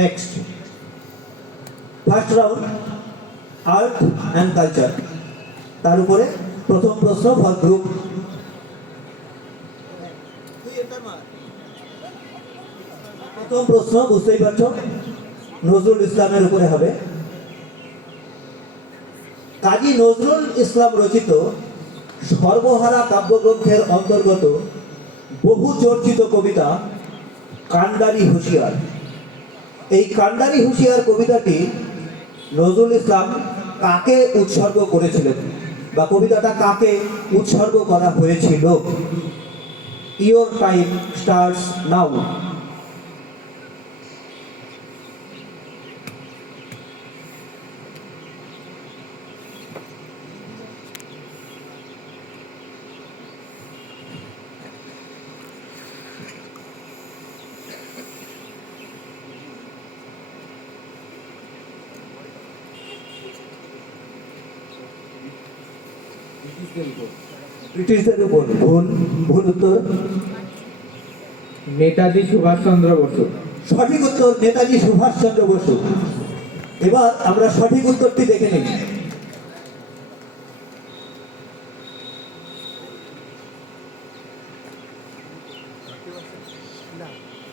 Next first round art and culture, তার উপরে প্রথম প্রশ্ন ফর গ্রুপ। প্রথম প্রশ্ন বুঝতেই পারছো নজরুল ইসলামের উপরে হবে। কাজী নজরুল ইসলাম রচিত সর্বহারা কাব্যগ্রন্থের অন্তর্গত বহু চর্চিত কবিতা কান্ডারি হুঁশিয়ার। এই কান্ডারি হুঁশিয়ার কবিতাটি নজরুল ইসলাম কাকে উৎসর্গ করেছিলেন বা কবিতাটা কাকে উৎসর্গ করা হয়েছিল? ইয়োর টাইম স্টার্টস নাও। ব্রিটিশদের উপর। ভুল, ভুল উত্তর। নেতাজি সুভাষচন্দ্র বসু। সঠিক উত্তর নেতাজি সুভাষচন্দ্র বসু। এবার আমরা সঠিক উত্তরটি দেখে নিই।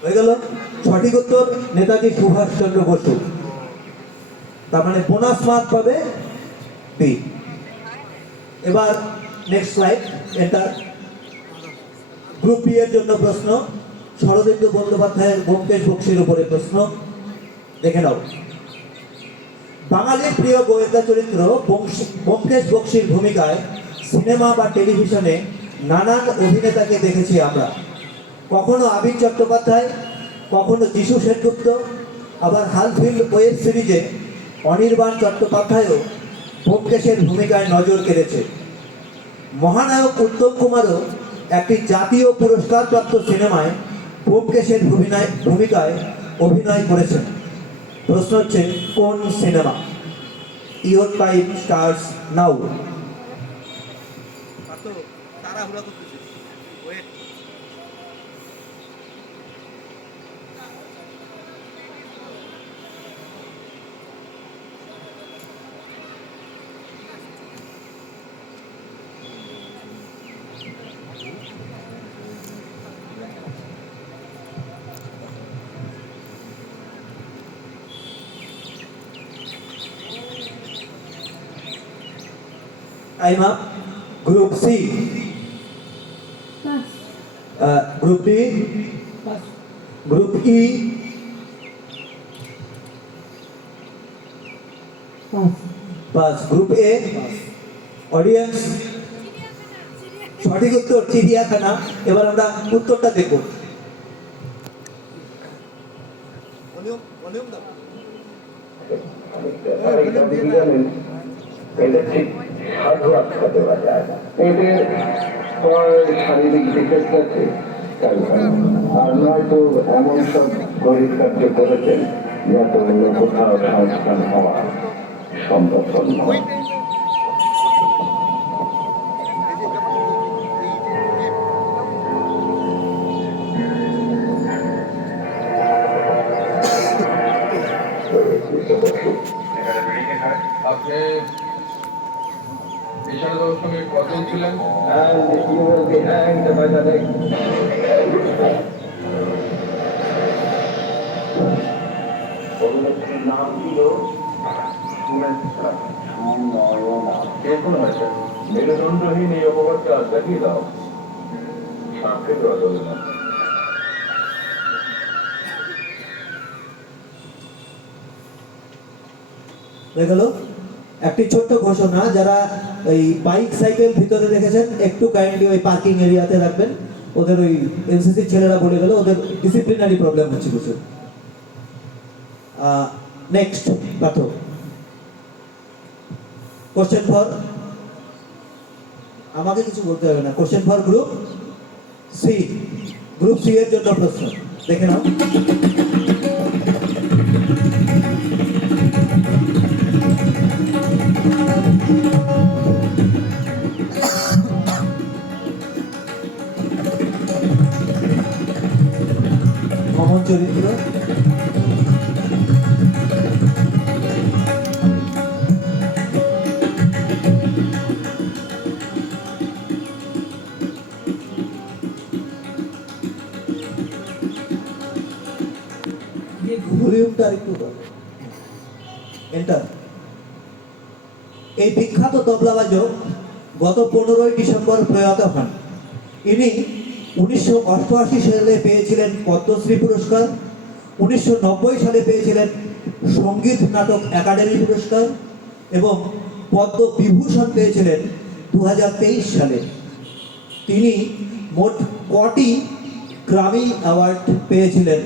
হয়ে গেল সঠিক উত্তর নেতাজি সুভাষচন্দ্র বসু। তার মানে বোনাস মার্ক পাবে বি। এবার নেক্সট স্লাইড, এটা গ্রুপ বি এর জন্য প্রশ্ন। শরদিন্দু বন্দ্যোপাধ্যায়ের ব্যোমকেশ বক্সীর উপরে প্রশ্ন, দেখে নাও। বাঙালির প্রিয় গোয়েন্দা চরিত্র ব্যোমকেশ বক্সীর ভূমিকায় সিনেমা বা টেলিভিশনে নানান অভিনেতাকে দেখেছি আমরা। কখনো আবির চট্টোপাধ্যায়, কখনো যিশু সেনগুপ্ত, আবার হালফিল ওয়েব সিরিজে অনির্বাণ চট্টোপাধ্যায়ও ব্যোমকেশের ভূমিকায় নজর কেড়েছে। মহানায়ক উত্তম কুমারও একটি জাতীয় পুরস্কারপ্রাপ্ত সিনেমায় ব্যোমকেশের ভূমিকায় অভিনয় করেছেন। প্রশ্ন হচ্ছে কোন cinema? Your time starts now. Time up. Group C. Pass. Group D. Pass. Group E. Pass. Pass. Group A. Audience. সঠিক উত্তর চিড়িয়াখানা। এবার আমরা উত্তরটা দেখব। এদের ঠিক সাধু আখ্যা দেওয়া যায় না। এদের শারীরিক বিকাশ আছে, আর নয়তো এমন সব গরিব কার্য করেছেন যাতে অন্য কোথাও সংস্থান হওয়া সম্ভব নয়। আপনি বিশালবাবুর সঙ্গে কতজন ছিলেন? অভিনেত্রীর নাম ছিল হয়েছে মেরুদণ্ডহীন এই অপবাদটা দেখিয়ে দাও। সাক্ষী দেওয়া যাবে না। হয়ে গেল একটি ছোট্ট ঘোষণা, যারা এই বাইক সাইকেল ভিতরে রেখেছেন একটু কাইন্ডলি ওই পার্কিং এরিয়াতে রাখবেন। ওদের ওই এনসিসি ছেলেরা বলে গেল ওদের ডিসিপ্লিনারি প্রবলেম হচ্ছে কিছু। নেক্সট পাঠক, কোশ্চেন ফর, আমাকে কিছু বলতে হবে না। Question for group C. Group C এর জন্য প্রশ্ন, দেখে নাও। কমন চরিত্র ভলিউমটা একটু এন্টার। এই বিখ্যাত তবলাবাদক গত 15ই ডিসেম্বর প্রয়াত হন। ইনি 1988 সালে পেয়েছিলেন পদ্মশ্রী পুরস্কার, 1990 সালে পেয়েছিলেন সঙ্গীত নাটক একাডেমি পুরস্কার এবং পদ্মবিভূষণ পেয়েছিলেন 2023 সালে। তিনি মোট কটি গ্রামি অ্যাওয়ার্ড পেয়েছিলেন?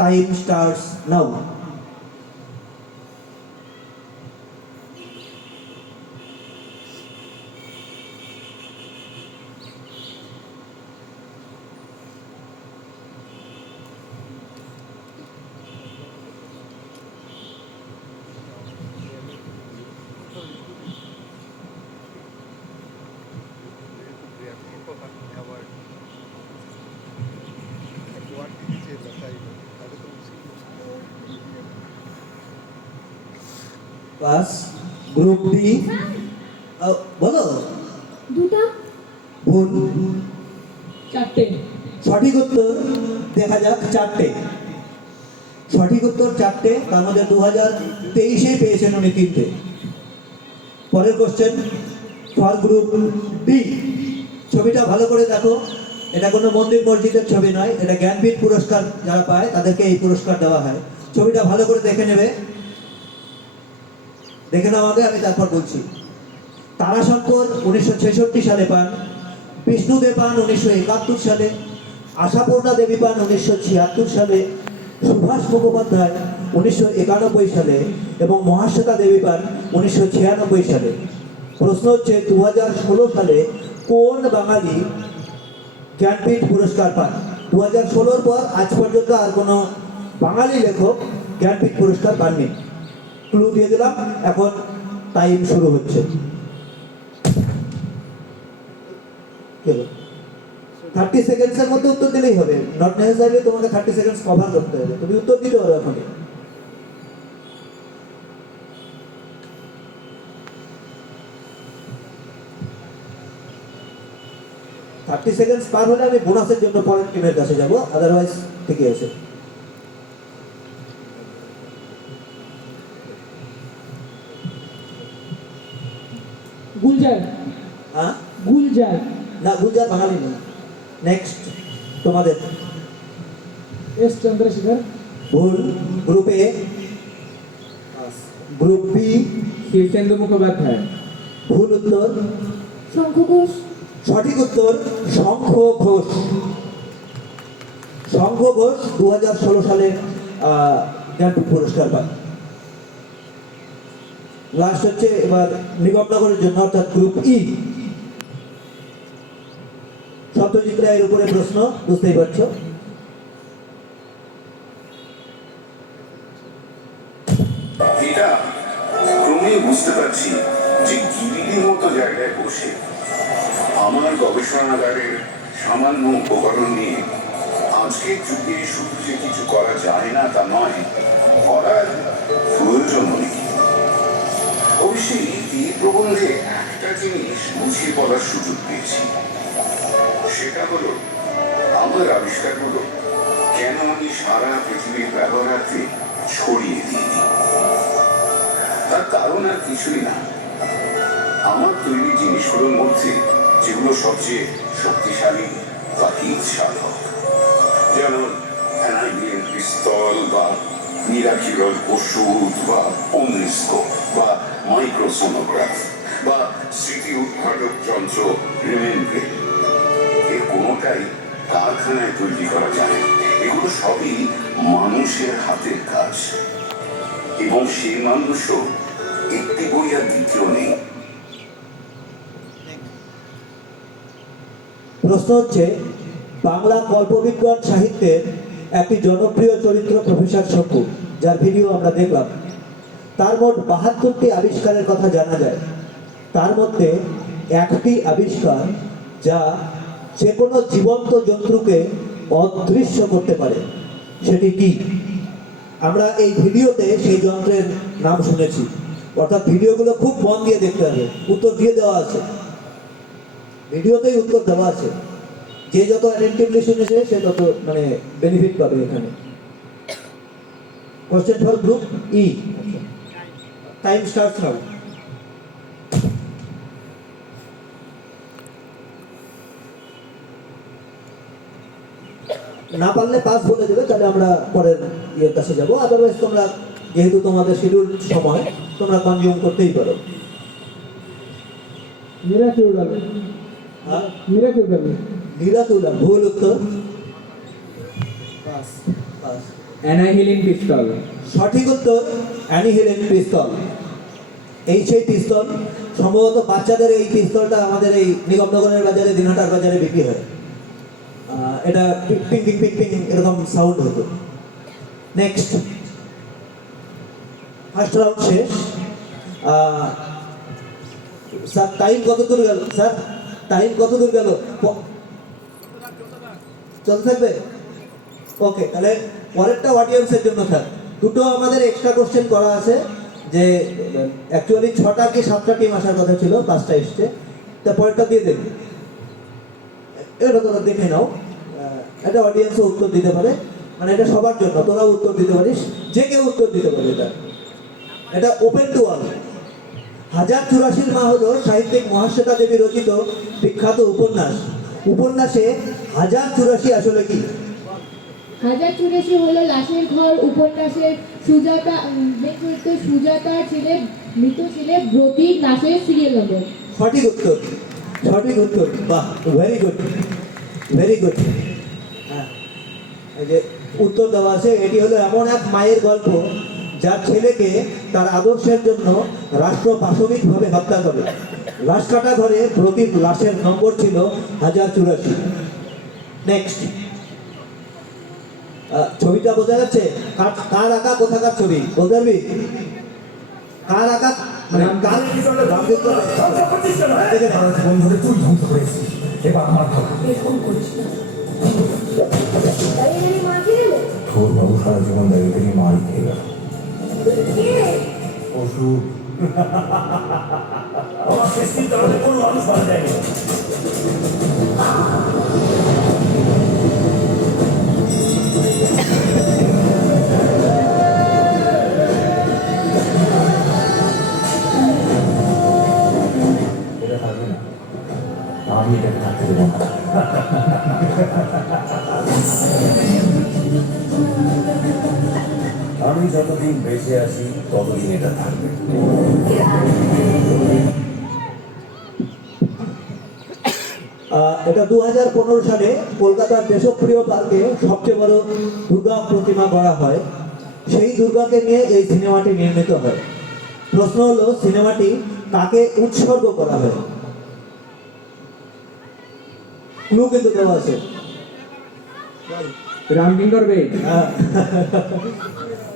Time starts now. Pass. Group B, বলো। দুটা ভুল। চারটে সঠিক উত্তর দেখা যাক, চারটে। সঠিক উত্তর চারটে, তার মধ্যে 2023-এ পেয়েছেন উনি তিনটে। পরের কোশ্চেন ফর গ্রুপ বি। ছবিটা ভালো করে দেখো, এটা কোনো মন্দির মসজিদের ছবি নয়, এটা জ্ঞানপীঠ পুরস্কার যারা পায় তাদেরকে এই পুরস্কার দেওয়া হয়। ছবিটা ভালো করে দেখে নেবে, দেখে নাও আগে, আমি তারপর বলছি। তারাশঙ্কর 1966 সালে পান, বিষ্ণুদেব পান 1971 সালে, আশাপূর্ণা দেবী পান 1976 সালে, সুভাষ মুখোপাধ্যায় 1991 সালে এবং মহাশ্বেতা দেবী পান 1996 সালে। প্রশ্ন হচ্ছে 2016 সালে কোন বাঙালি জ্ঞানপীঠ পুরস্কার পান? 2016-র পর আজ পর্যন্ত আর কোনো বাঙালি লেখক জ্ঞানপীঠ পুরস্কার পাননি। ক্লু দিয়ে দিলাম, এখন টাইম শুরু হচ্ছে। 30 সেকেন্ডসের মধ্যে উত্তর দিলেই হবে, নট নেসেসারি তোমাকে 30 সেকেন্ডস কভার করতে হবে, তুমি উত্তর দিতে পারো এখন। 30 সেকেন্ডস পার হলে আমি বোনাসের জন্য পরের টিমের কাছে যাব, আদারওয়াইজ ঠিকই আছে। গুলজার হ্যাঁ, গুলজার না গুলজার বাঙালি নেই। নেক্সট তোমাদের। এস চন্দ্রশেখর ভুল। Group A. Group B. Shirshendu Mukhopadhyay. ভুল উত্তর। শঙ্খ ঘোষ সঠিক উত্তর শঙ্খ ঘোষ। শঙ্খ ঘোষ 2016 সালে জ্ঞানপীঠ পুরস্কার পান। লাস্ট হচ্ছে এবার নিগমনগরের জন্য, অর্থাৎ গ্রুপ ই। সত্যজিৎ রায়ের উপরে প্রশ্ন, বুঝতেই পারছো। এটা ক্রমেই বুঝতে পারছি যে গিরিডির মতো জায়গায় বসে আমার গবেষণাগারের সামান্য উপকরণ নিয়ে আজকের যুগে শুধু যে কিছু করা যায় না তা নয়, করার প্রয়োজন নেই। অবশ্যই এই প্রবন্ধে একটা জিনিস বুঝিয়ে পড়ার সুযোগ পেয়েছি, সেটা হলো আমার আবিষ্কারগুলো কেন আমি সারা পৃথিবীর ব্যবহারার্থে ছড়িয়ে দিই। তার কারণ আর কিছুই না, আমার তৈরি জিনিসগুলোর মধ্যে যেগুলো সবচেয়ে শক্তিশালী বা হিংসাত্মক, যেমন অ্যানাইলিন পিস্তল বা মিরাকিউরাল ওষুধ বা ওমনিস্কোপ বা মাইক্রোসোনোগ্রাফ বা স্মৃতি উৎপাদক যন্ত্র রিমেনব্রেন, এর কোনোটাই কারখানায় তৈরি করা যায়। এগুলো সবই মানুষের হাতের কাজ, এবং সেই মানুষও একটি বই আর দ্বিতীয় নেই। প্রশ্ন হচ্ছে, বাংলা কল্পবিজ্ঞান সাহিত্যের একটি জনপ্রিয় চরিত্র প্রফেসর শঙ্কু, যার ভিডিও আমরা দেখলাম, তার মোট 72টি আবিষ্কারের কথা জানা যায়। তার মধ্যে একটি আবিষ্কার যা যে কোনো জীবন্ত জন্তুকে অদৃশ্য করতে পারে, সেটি কি? আমরা এই ভিডিওতে সেই যন্ত্রের নাম শুনেছি, অর্থাৎ ভিডিওগুলো খুব মন দিয়ে দেখতে হবে, উত্তর দিয়ে দেওয়া আছে, ভিডিওতেই উত্তর দেওয়া আছে। যে যত অ্যাটেন্টিভলি শুনেছে সে তত বেনিফিট পাবে এখানে। Question for group E. Time starts now. না পারলে পাস বলে দেবে, তাহলে আমরা পরের ইয়ের কাছে যাবো। আদারওয়াইজ তোমরা যেহেতু তোমাদের শিডিউল সময়, তোমরা কনজিউম করতেই পারো। मेरा क्यों डाले হ্যাঁ, मेरा क्यों डाले নিরাতুলা ভুল উত্তর। Pass pass. অ্যানাহিলিন পিস্তল। সঠিক উত্তর অ্যানিহিলেন পিস্তল। এই সেই পিস্তল, সম্ভবত বাচ্চাদের এই পিস্তলটা আমাদের এই নিগমনগরের বাজারে, দিনহাটার বাজারে বিক্রি হয়। এটা পিং পিং পিং পিং এরকম সাউন্ড হতো। নেক্সট, ফার্স্ট রাউন্ড শেষ। স্যার টাইম কত দূর গেল? স্যার টাইম কত দূর গেল? চলতে থাকবে? ওকে, তাহলে পরেরটা অডিয়েন্সের জন্য স্যার। দুটো আমাদের এক্সট্রা কোশ্চেন করা আছে, যে অ্যাকচুয়ালি 6টা কি 7টা টিম আসার কথা ছিল, 5টা এসছে। তা পরেরটা দিয়ে দেবে, এটা তোরা দেখে নাও। এটা অডিয়েন্সও উত্তর দিতে পারে, মানে এটা সবার জন্য, তোরাও উত্তর দিতে পারিস, যে কেউ উত্তর দিতে পারে। এটা ওপেন টু অল। 1084 মা হলো সাহিত্যিক মহাশ্বেতা দেবী রচিত বিখ্যাত উপন্যাস। উপন্যাসে 1084 আসলে কি? 1084 হলো লাশের ঘর উপন্যাসের সুজাতা মেন চরিত্র সুজাতার ছেলে মৃত ছেলে ব্রতির লাশের সিরিয়াল নম্বর। সঠিক উত্তর, সঠিক উত্তর। বাহ, ভেরি গুড, ভেরি গুড। হ্যাঁ, এই যে উত্তর দেওয়া আছে, এটি হলো এমন এক মায়ের গল্প যার ছেলেকে তার আদর্শের জন্য রাষ্ট্র পাশবিকভাবে হত্যা করে। লাশ কাটা ঘরে ব্রতির লাশের নম্বর ছিল 1084। নেক্সট, ছবিটা বোঝা যাচ্ছে? কার আঁকা, কোথাকার ছবি বলতে পারবি? কার আঁকা, মানে কার রামচন্দ্র? দেখে নে। বন্ধুরে তুই ধ্বংস করেছিস, এবার আমার ভাগ। তোর বাবু সারা জীবন দাঁড়িয়ে থেকে মার খেয়ে গেল। ওষুধ আমার সৃষ্টি তাহলে কোনো মানুষ মারা যায়নি। এটা থাকবে না, আমি এটাকে থাকতে দেবো না। আমি যতদিন বেঁচে আছি ততদিন এটা থাকবে। এটা 2015 সালে কলকাতার দেশপ্রিয় পার্কে সবচেয়ে বড় দুর্গা প্রতিমা করা হয়। সেই দুর্গাকে নিয়ে এই সিনেমাটি নির্মিত হয়। প্রশ্ন হলো, সিনেমাটি কাকে উৎসর্গ করা হয়? ক্লু কিন্তু দেওয়া আছে। রামকিঙ্কর বেদ।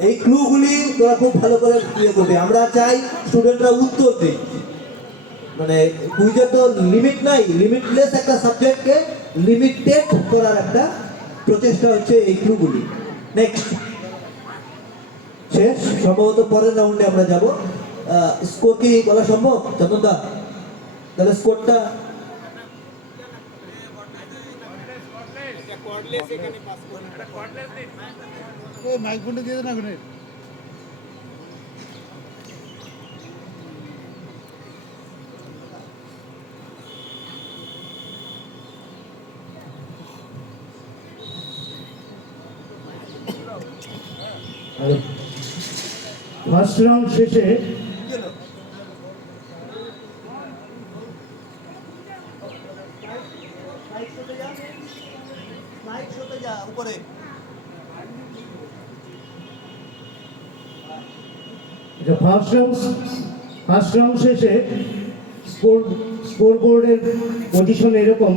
এই ক্লুগুলি তোরা খুব ভালো করে ইয়ে করবে। আমরা চাই স্টুডেন্টরা উত্তর দিক, মানে কুইজে তো লিমিট নাই, লিমিটলেস একটা সাবজেক্টকে লিমিটেড করার একটা প্রচেষ্টা হচ্ছে এই ক্লুগুলি। নেক্সট, শেষ, সম্ভবত পরের রাউন্ডে আমরা যাব। স্কোর কি বলা সম্ভব চন্দনদা? তাহলে স্কোরটা মাইকফোনটা দিয়ে দেন আগুনের। ফার্স্ট রাউন্ড শেষে উপরে ফার্স্ট রাউন্ড শেষে স্কোর বোর্ডের পজিশন এরকম: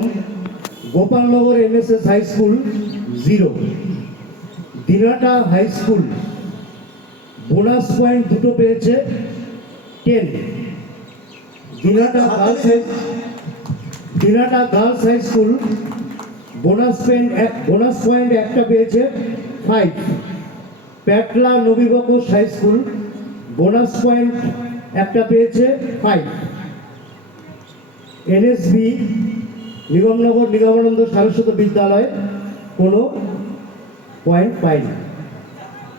Gopalnagar MSS high school 0, Dinhata high school bonus point দুটো পেয়েছে 10, Dinhata girls high school bonus point একটা পেয়েছে 5, Patla Nabibaksh high school bonus point একটা পেয়েছে 5, NSB নিগমনগর নিগমানন্দ সারস্বত বিদ্যালয় কোনো পয়েন্ট পায়নি।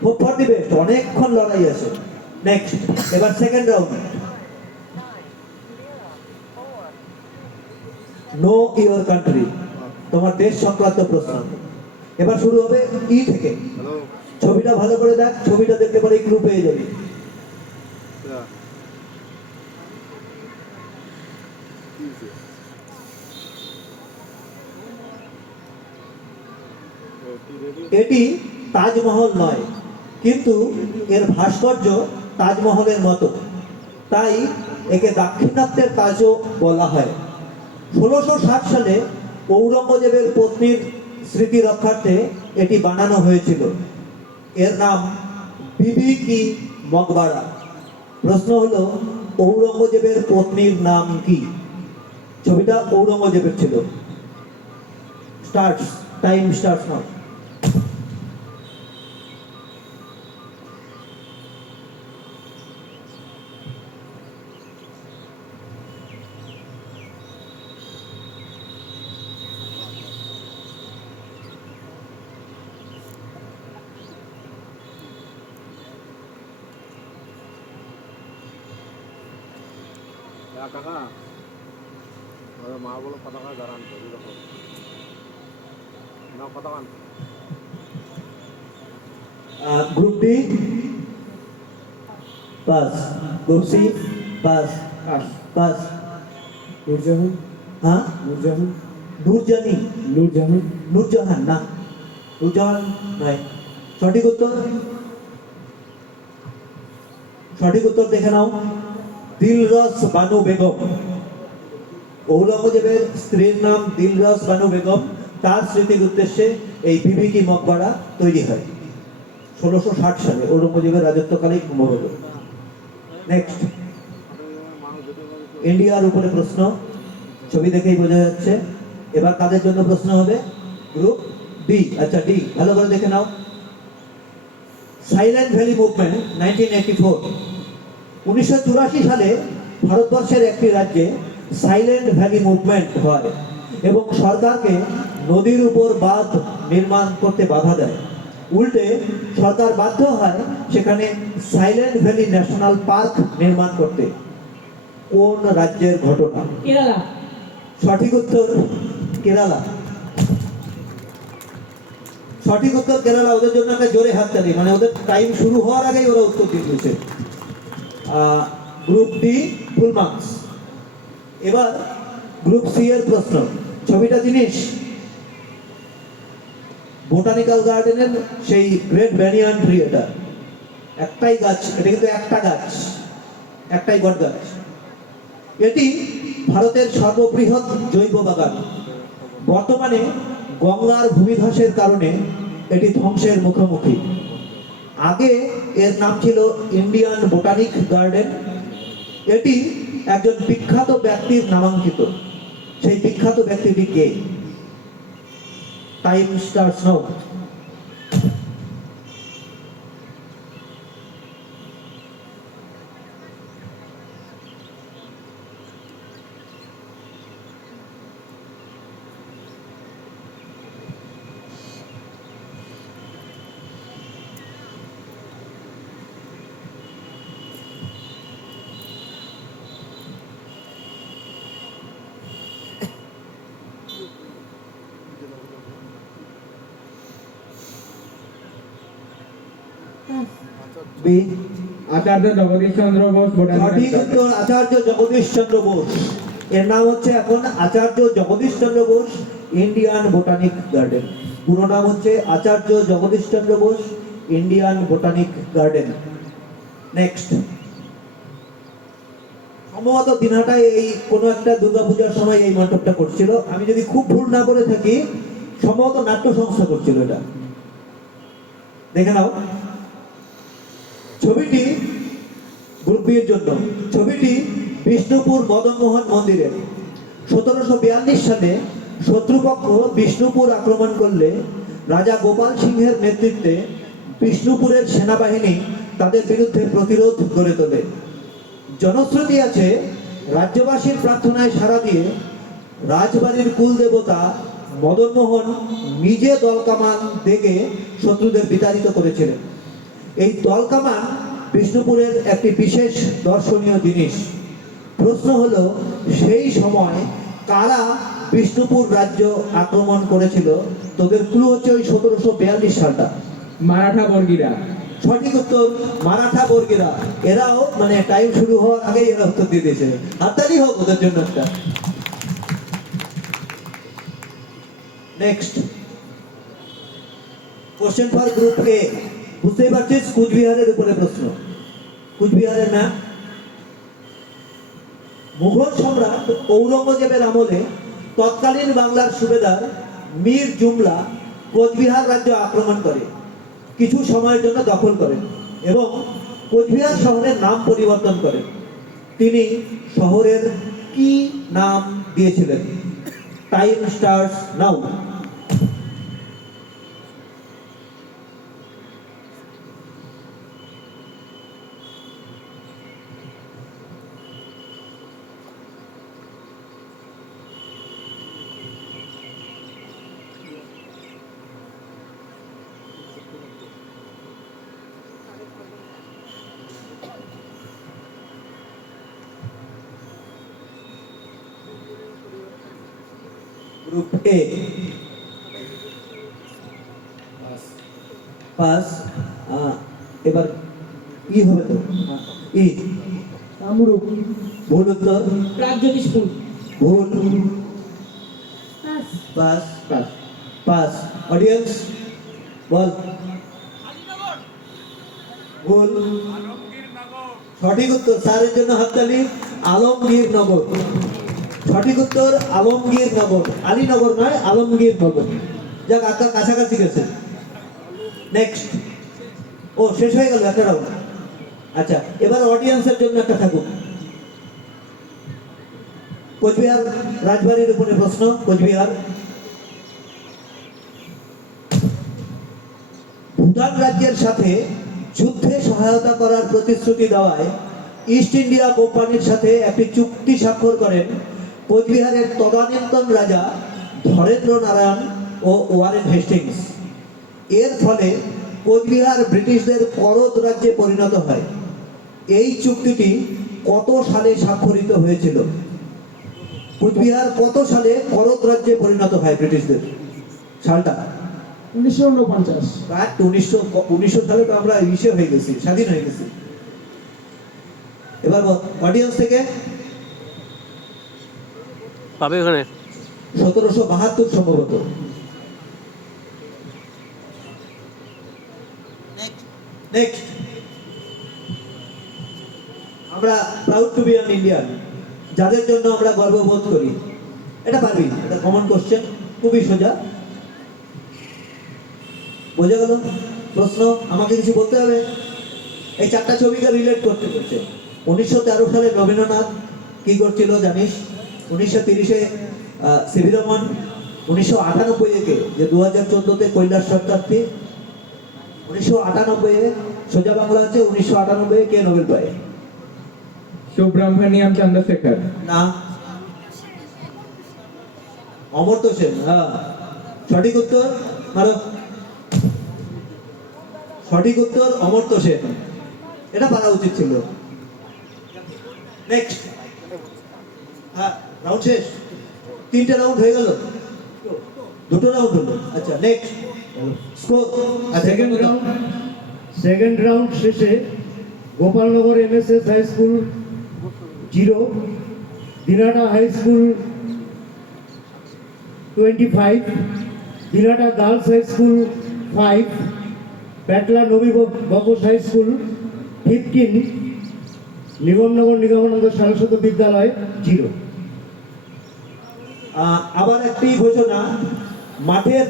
হোপ ফর দি বেস্ট, অনেকক্ষণ লড়াই আছে। নেক্সট, এবার second round, know your country, তোমার দেশ সংক্রান্ত প্রশ্ন। এবার শুরু হবে ই থেকে। ছবিটা ভালো করে দেখ, ছবিটা দেখতে পারে ক্লু পেয়ে যাবি। এটি তাজমহল নয়, কিন্তু এর ভাস্কর্য তাজমহলের মতো, তাই একে দাক্ষিণাত্যের তাজও বলা হয়। 1660 সালে ঔরঙ্গজেবের পত্নীর স্মৃতি রক্ষার্থে এটি বানানো হয়েছিল। এর নাম বিবি কি মকবারা। প্রশ্ন হলো, ঔরঙ্গজেবের পত্নীর নাম কি? ছবিটা ঔরঙ্গজেবের ছিল। Starts, time starts now. টাকা মা বলো পতাকা দাঁড়ান না পতাকা group D pass, group C pass, pass. Nurjahan, হ্যাঁ, নূরজাহান, নূরজানি, নূরজাহান, নূরজাহান না, নূরজাহান নয়। সঠিক উত্তর, সঠিক উত্তর দেখে নাও, দিলরস বানু বেগম। ঔরঙ্গজেবের স্ত্রীর নাম দিলরস বানু বেগম। তার স্মৃতির উদ্দেশ্যে এই বিবি কি মকবরা তৈরি হয় 1660 সালে, ঔরঙ্গজেবের রাজত্বকালে মহল। নেক্সট, ইন্ডিয়ার উপরে প্রশ্ন, ছবি দেখেই বোঝা যাচ্ছে। এবার কাদের জন্য প্রশ্ন হবে? Group D. আচ্ছা, ডি ভালো করে দেখে নাও। Silent valley movement 1984। 1984 সালে ভারতবর্ষের একটি রাজ্যে সাইলেন্ট ভ্যালি মুভমেন্ট হয় এবং সরকারকে নদীর উপর বাঁধ নির্মাণ করতে বাধা দেয়। উল্টে সরকার বাধ্য হয় সেখানে সাইলেন্ট ভ্যালি ন্যাশনাল পার্ক নির্মাণ করতে। কোন রাজ্যের ঘটনা? কেরালা। সঠিক উত্তর কেরালা। সঠিক উত্তর কেরালা। ওদের জন্য একটা জোরে হাততালি, মানে ওদের টাইম শুরু হওয়ার আগেই ওরা উত্তর দিয়ে দিয়েছে। Group D full marks. এবার গ্রুপ সি এর প্রশ্ন। ছবিটা জিনিস বোটানিক্যাল গার্ডেনের সেই গ্রেট ব্যানিয়ান ট্রি। এটা একটাই গাছ, এটা কিন্তু একটা গাছ, একটাই বট গাছ। এটি ভারতের সর্ববৃহৎ জৈব বাগান। বর্তমানে গঙ্গার ভূমিধসের কারণে এটি ধ্বংসের মুখোমুখি। আগে এর নাম ছিল ইন্ডিয়ান বোটানিক গার্ডেন। এটি একজন বিখ্যাত ব্যক্তির নামাঙ্কিত। সেই বিখ্যাত ব্যক্তিটি কে? Time starts now. B. Acharya Jagadish Chandra Bose সঠিক উত্তর আচার্য জগদীশ চন্দ্র বোস। এর নাম হচ্ছে এখন Acharya Jagadish Chandra Bose Indian botanic garden. পুরো নাম হচ্ছে Acharya Jagadish Chandra Bose Indian botanic garden. Next, সম্ভবত দিনহাটায় এই কোনো একটা দুর্গাপূজার সময় এই মণ্ডপটা করছিল, আমি যদি খুব ভুল না করে থাকি সম্ভবত নাট্য সংস্থা করছিল এটা। দেখে নাও ছবিটি গ্রুপ বি এর জন্য। ছবিটি বিষ্ণুপুর মদনমোহন মন্দিরের। 1742 সালে শত্রুপক্ষ বিষ্ণুপুর আক্রমণ করলে রাজা গোপাল সিংহের নেতৃত্বে বিষ্ণুপুরের সেনাবাহিনী তাদের বিরুদ্ধে প্রতিরোধ গড়ে তোলে। জনশ্রুতি আছে রাজ্যবাসীর প্রার্থনায় সাড়া দিয়ে রাজবাড়ির কুলদেবতা মদনমোহন নিজে দল কামান দেখে শত্রুদের বিতাড়িত করেছিলেন। এই তলকামান বিষ্ণুপুরের একটি বিশেষ দর্শনীয় জিনিস। প্রশ্ন হলো, সেই সময় কারা বিষ্ণুপুর রাজ্য আক্রমণ করেছিল? তোদের ক্লু হচ্ছে ওই 1742 সালটা। মারাঠা বর্গীরা। সঠিক উত্তর, মারাঠা বর্গীরা। এরাও মানে টাইম শুরু হওয়ার আগেই এরা উত্তর দিয়ে দিয়েছে। হাততালি হোক ওদের জন্য একটা। নেক্সট কোশ্চেন ফর গ্রুপ এ। বুঝতেই পারছিস কুচবিহারের উপরে প্রশ্ন। কুচবিহারের ম্যাপ। মুঘল সম্রাট ঔরঙ্গজেবের আমলে তৎকালীন বাংলার সুবেদার মীর জুমলা কোচবিহার রাজ্য আক্রমণ করে, কিছু সময়ের জন্য দখল করেন এবং কোচবিহার শহরের নাম পরিবর্তন করেন। তিনি শহরের কি নাম দিয়েছিলেন? Time starts now. Group A pass. এবার ই হবে তো, ই কামরূপ। ভুল উত্তর, প্রাগজ্যোতিষপুর। ভুল। Pass. Pass pass pass. Audience বল। ভুল। সঠিক উত্তর, স্যারের জন্য হাততালি। আলমগীর নগর। সঠিক উত্তর আলমগীর নগর, আলীনগর নয়, আলমগীর নগর। যাক, আঁকা কাছাকাছি গেছে। নেক্সট। ও শেষ হয়ে গেল একটা রাউন্ড। আচ্ছা, এবার অডিয়েন্সের জন্য একটা থাকুক। কোচবিহার রাজবাড়ির উপরে প্রশ্ন। কোচবিহার। ভুটান রাজ্যের সাথে যুদ্ধে সহায়তা করার প্রতিশ্রুতি দেওয়ায় ইস্ট ইন্ডিয়া কোম্পানির সাথে একটি চুক্তি স্বাক্ষর করেন কোচবিহারের তদানীন্তন রাজা ধরেন্দ্র নারায়ণ ও ওয়ারেন হেস্টিংস। এর ফলে কোচবিহার ব্রিটিশদের করদ রাজ্যে পরিণত হয়। এই চুক্তিটি কত সালে স্বাক্ষরিত হয়েছিল? কোচবিহার কত সালে করদ রাজ্যে পরিণত হয় ব্রিটিশদের? সালটা 1949। প্রায় 1900 সালে তো আমরা ইসে হয়ে গেছি, স্বাধীন হয়ে গেছি। এবার অডিয়েন্স থেকে পাবে ওখানে 1772 সম্ভবত। নেক্সট। আমরা proud to be an Indian, যাদের জন্য আমরা গর্ববোধ করি। এটা পারবি, এটা কমন কোশ্চেন, খুবই সোজা। বোঝা গেল প্রশ্ন? আমাকে কিছু বলতে হবে। এই চারটা ছবিকে রিলেট করতে করছে। 1913 সালে রবীন্দ্রনাথ কি করছিল জানিস? 1930-এ সিভি রমন, 1998-এ যে 2014-তে কৈলাস সত্যার্থী, 1998-এ সোজা বাংলা আছে, 1998-এ কে নোবেল পায়? সুব্রমণিয়াম চন্দ্রশেখর। না, অমর্ত্য সেন। হ্যাঁ, সঠিক উত্তর। মারো। সঠিক উত্তর অমর্ত্য সেন। এটা পারা উচিত ছিল। নেক্সট। হ্যাঁ, রাউন্ড শেষ। 3টে রাউন্ড হয়ে গেল, 2টো রাউন্ড হলো। আচ্ছা, নেক্সট স্কোর। সেকেন্ড রাউন্ড শেষে Gopalnagar MSS high school 0, Dinhata high school 25, Dinhata girls high school 5, Patla Nabi Baksh high school 15, Nigamnagar Nigamananda Saraswat বিদ্যালয় 0। আবার একটি ঘোষণা। মাঠের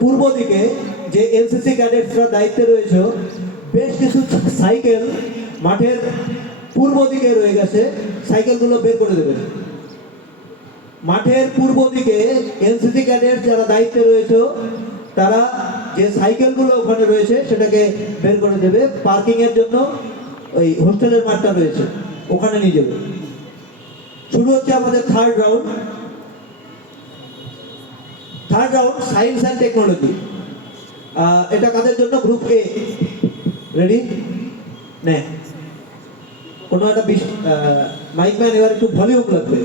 পূর্ব দিকে যে এনসিসি ক্যাডেটসরা দায়িত্বে রয়েছে, বেশ কিছু সাইকেল মাঠের পূর্ব দিকে রয়ে গেছে, সাইকেলগুলো বের করে দেবেন। মাঠের পূর্ব দিকে এনসিসি ক্যাডেট যারা দায়িত্বে রয়েছে, তারা যে সাইকেলগুলো ওখানে রয়েছে সেটাকে বের করে দেবে। পার্কিং এর জন্য ওই হোস্টেলের মাঠটা রয়েছে, ওখানে নিয়ে যাবে। শুরু হচ্ছে আমাদের third round. Third round science and technology. এটা কাদের জন্য? গ্রুপ এ। রেডি? নে কোনো একটা মাইক ম্যান এবার একটু ভলিউম লাগবে।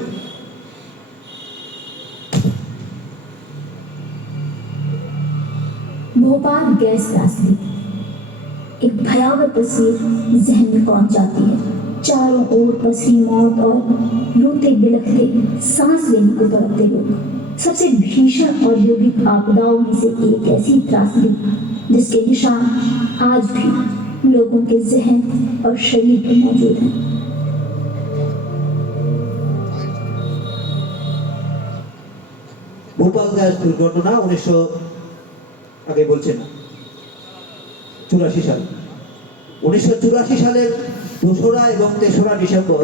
भोपाल गैस त्रासदी एक भयावह तस्वीर जहन में पहुंच जाती है। चारों ओर पसरी मौत और रोते बिलखते सांस लेने को तड़पते लोग। सबसे भीषण औद्योगिक आपदाओं में से एक ऐसी त्रासदी जिसके निशान आज भी लोगों के जहन और शरीर पर मौजूद हैं। ভোপাল গ্যাস দুর্ঘটনা 1900 আগে বলছেন 84 সাল। 1984 সালের 2রা এবং 3রা ডিসেম্বর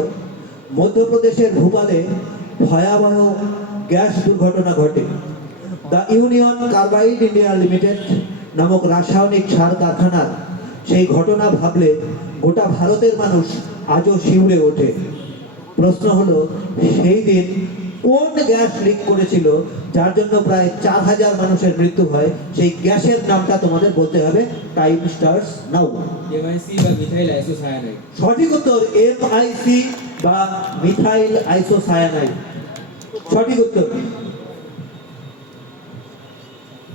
মধ্যপ্রদেশের ভোপালে ভয়াবহ গ্যাস দুর্ঘটনা ঘটে। The union carbide India limited নামক রাসায়নিক সার কারখানার সেই ঘটনা ভাবলে গোটা ভারতের মানুষ আজও শিউরে ওঠে। প্রশ্ন হলো, সেই দিন কোন গ্যাস লিক করেছিল যার জন্য প্রায় 4000 মানুষের মৃত্যু হয়? সেই গ্যাসের নামটা তোমাদের বলতে হবে। টাইম স্টার্টস নাও। এমআইসি বা মিথাইল আইসোসায়ানাইড। সঠিক উত্তর এমআইসি বা মিথাইল আইসোসায়ানাইড। সঠিক উত্তর।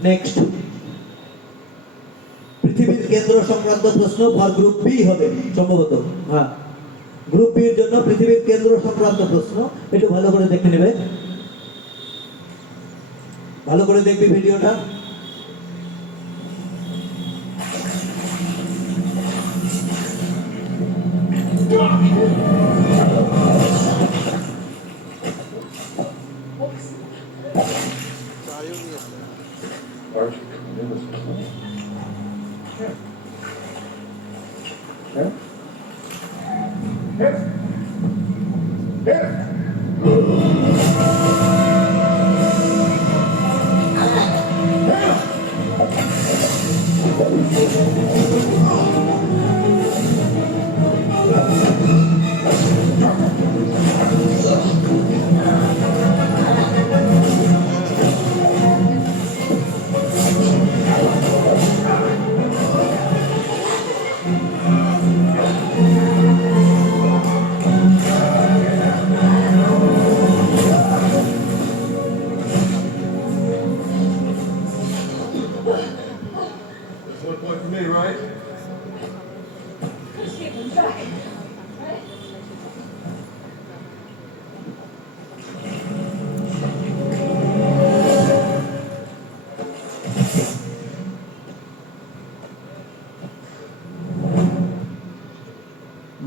নেক্সট, পৃথিবীর কেন্দ্র সংক্রান্ত প্রশ্ন ফর গ্রুপ বি হবে সম্ভবত। হ্যাঁ, গ্রুপ বি এর জন্য পৃথিবীর কেন্দ্র সংক্রান্ত প্রশ্ন। একটু ভালো করে দেখে নেবে, ভালো করে দেখবি ভিডিওটা।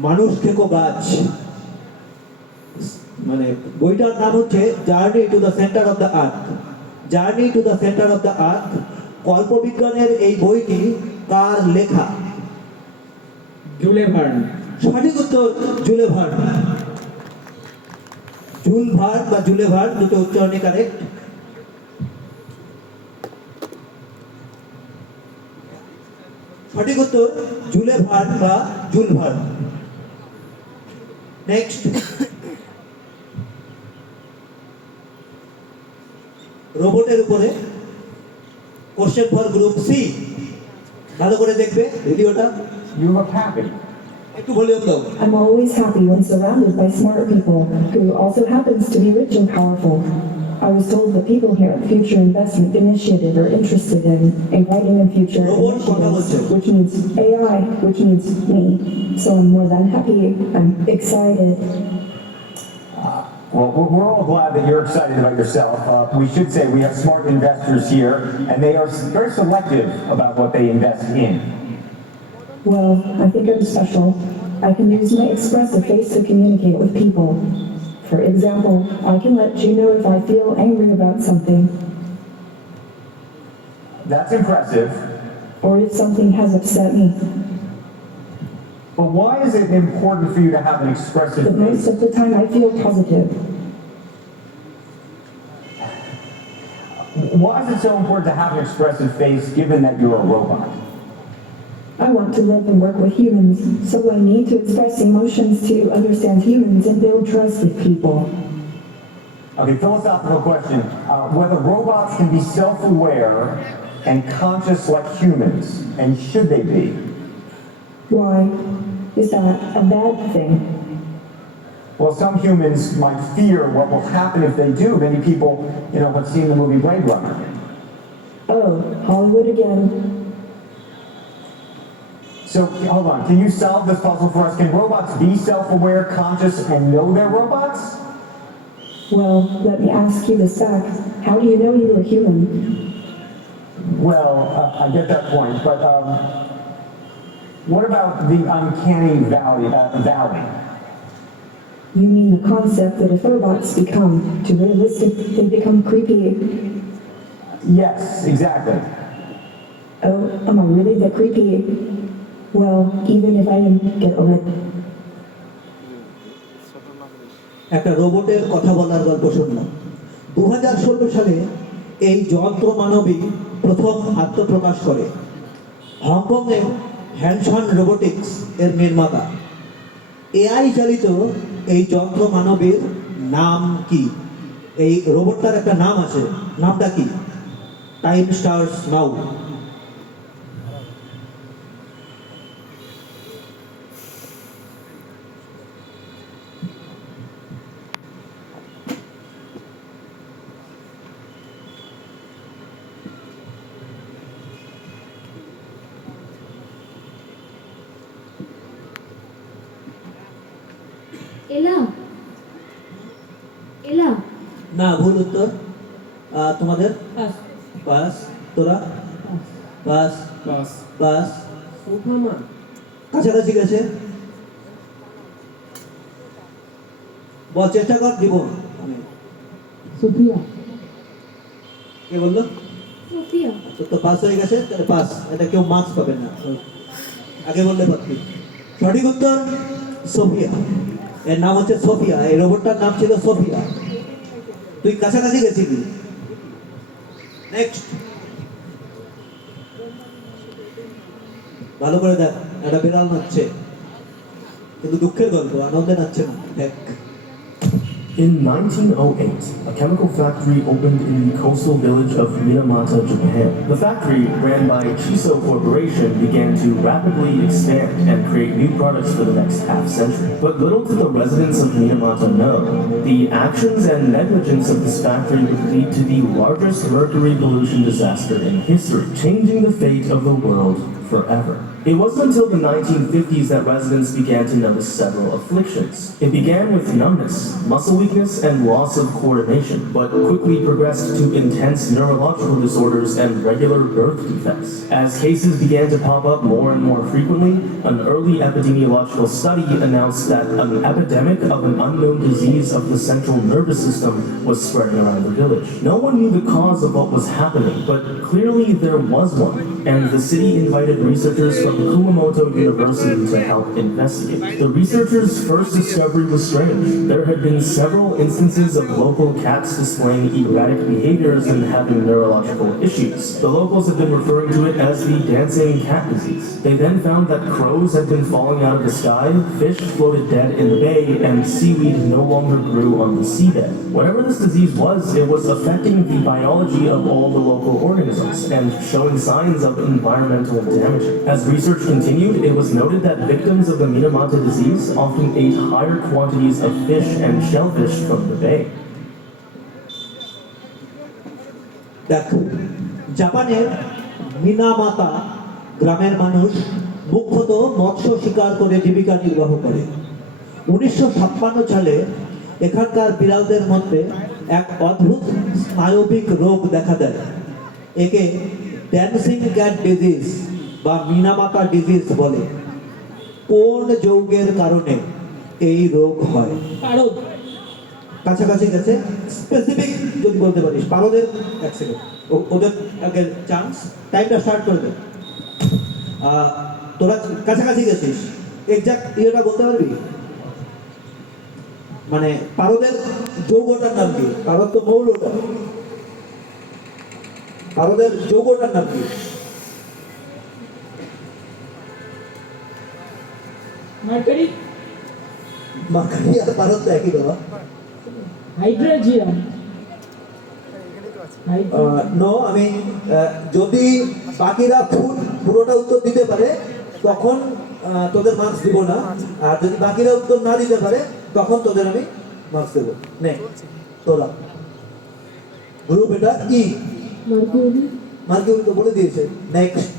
মানুষ থেকো গাছ, মানে বইটার নাম হচ্ছে journey to the centre of the earth. Journey to the centre of the earth কল্পবিজ্ঞানের এই বইটি কার লেখা? Jules Verne. সঠিক উত্তর জুলে ভার্ন। জুল ভার্ন বা জুলে ভার্ন, দুটো উচ্চারণই কারেক্ট। সঠিক উত্তর জুলে ভার্ন বা জুল ভার্ন। নেক্সট, রোবটের উপরে কোশ্চেন ফর গ্রুপ সি। ভালো করে দেখবে ভিডিওটা। You look happy. একটু ভলিউম দাও। I'm always happy when surrounded by smart people who also happens to be rich and powerful. I was told the people here at Future Investment Initiative are interested in inviting in future initiatives, which means AI, which means me. So I'm more than happy. I'm excited. Well, we're all glad that you're excited about yourself. We should say we have smart investors here, and they are very selective about what they invest in. Well, I think I'm special. I can use my expressive face to communicate with people. For example, I can let you know if I feel angry about something, That's impressive. or if something has upset me. But why is it important for you to have an expressive But most face? of the time I feel positive. Why is it so important to have an expressive face given that you're a robot? I want to live and work with humans, so I need to express emotions to understand humans and build trust with people. Okay, philosophical question. Whether robots can be self-aware and conscious like humans, and should they be? Why? Is that a bad thing? Well, some humans might fear what will happen if they do. Many people, have seen the movie Blade Runner. Oh, Hollywood again. So, hold on, can you solve this puzzle for us? Can robots be self-aware, conscious, and know they're robots? Well, let me ask you this back. How do you know you are human? Well, I get that point, but what about the uncanny valley? You mean the concept that if robots become too realistic, they become creepy? Yes, exactly. Oh, am I really that creepy? Well, even if I didn't get over it. একটা রোবটের কথা বলার গল্প শুনলাম। 2016 সালে এই যন্ত্র মানবী প্রথম আত্মপ্রকাশ করে। হংকংয়ে হ্যানসন রোবোটিক্স এর নির্মাতা। এআই চালিত এই যন্ত্র মানবীর নাম কি? এই রোবটটার একটা নাম আছে, নামটা কি? টাইম স্টার্স নাও। এলা এলা না, ভুল উত্তর। তোমাদের পাস পাস। তোরা পাস পাস। পাস। সোফামা কাছাকাছি গেছে। বল, চেষ্টা কর, দিব আমি। সোফিয়া কে বললো? সোফিয়া তোর তো পাস হয়ে গেছে, তাহলে পাস। এটা কেউ মার্কস পাবে না, আগে বললে পারতি। সঠিক উত্তর সোফিয়া। এর নাম হচ্ছে সোফিয়া। এই রোবটটার নাম ছিল সোফিয়া। তুই কাছাকাছি গেছিলি। নেক্সট। ভালো করে দেখ, একটা বিড়াল নাচছে, কিন্তু দুঃখের গল্প, আনন্দে নাচছে না। দেখ। In 1908, a chemical factory opened in the coastal village of Minamata, Japan. The factory, ran by Chiso Corporation, began to rapidly expand and create new products for the next half century. But little did the residents of Minamata know, the actions and negligence of this factory would lead to the largest mercury pollution disaster in history, changing the fate of the world forever. It wasn't until the 1950s that residents began to notice several afflictions. It began with numbness, muscle weakness, and loss of coordination, but quickly progressed to intense neurological disorders and regular birth defects. As cases began to pop up more and more frequently, an early epidemiological study announced that an epidemic of an unknown disease of the central nervous system was spreading around the village. No one knew the cause of what was happening, but clearly there was one, and the city invited researchers from Kumamoto University to help investigate. The researchers' first discovery was strange. There had been several instances of local cats displaying erratic behaviors and having neurological issues. The locals had been referring to it as the dancing cat disease. They then found that crows had been falling out of the sky, fish floated dead in the bay, and seaweed no longer grew on the seabed. Whatever this disease was, it was affecting the biology of all the local organisms and showing signs of environmental damage. As research continued, it was noted that victims of the Minamata disease often ate higher quantities of fish and shellfish from the bay. দেখ, জাপানের মিনামাতা গ্রামের মানুষ মুখ্যত মৎস্য শিকার করে জীবিকা নির্বাহ করে। 1956 সালে এখানকার বিড়ালদের মধ্যে এক অদ্ভুত স্নায়বিক রোগ দেখা দেয়। একে ড্যান্সিং ক্যাট ডিজিজ বা মিনামাতা ডিজিজ বলে। কোন যৌগের কারণে এই রোগ হয়? পারদ কাছাকাছি গেছে। স্পেসিফিক যদি বলতে পারিস। পারদের এক সেকেন্ড, ওদের আগে চান্স। টাইমটা স্টার্ট করে দে। তোরা কাছাকাছি গেছিস, এক্সাক্ট ইয়েটা বলতে পারবি? মানে পারদের যৌগটার নাম কি? পারদ তো মৌলটা। পারদের যৌগটার নাম কি? মার্কারি মার্কারি আর পারদ তো একই বাবা। হাইড্রোজিয়াম নো আমি যদি বাকিরা পুরোটা উত্তর দিতে পারে তখন তোদের মার্কস দিব না, আর যদি বাকিরা উত্তর না দিতে পারে তখন তোদের আমি মার্কস দেবো। নে তোরা গ্রুপ এটা ই মার্কুরি মার্কিউরি তো বলে দিয়েছে। নেক্সট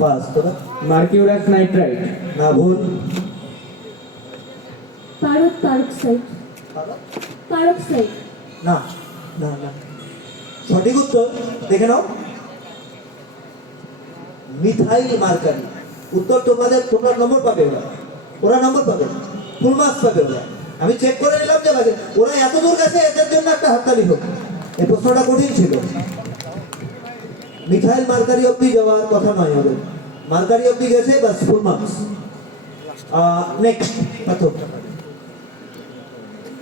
পাস তোরা মার্কিউরাস নাইট্রাইট। না ভুল। পারক্সাইড পারক্সাইড না না না সঠিক উত্তর দেখে নাও মিথাইল মার্কারি। উত্তর তোমরা নম্বর পাবে, ওরা নম্বর পাবে, ফুল মার্কস পাবে ওরা। আমি চেক করে নিলাম যে বাকি ওরা এত দূর গেছে, এদের জন্য একটা হাততালি হোক। এই প্রশ্নটা কঠিন ছিল। মিথাইল মার্কারি অব্দি যাওয়ার কথা নয় ওদের, মার্কারি অব্দি গেছে বাস ফুল মার্কস। নেক্সট প্রথম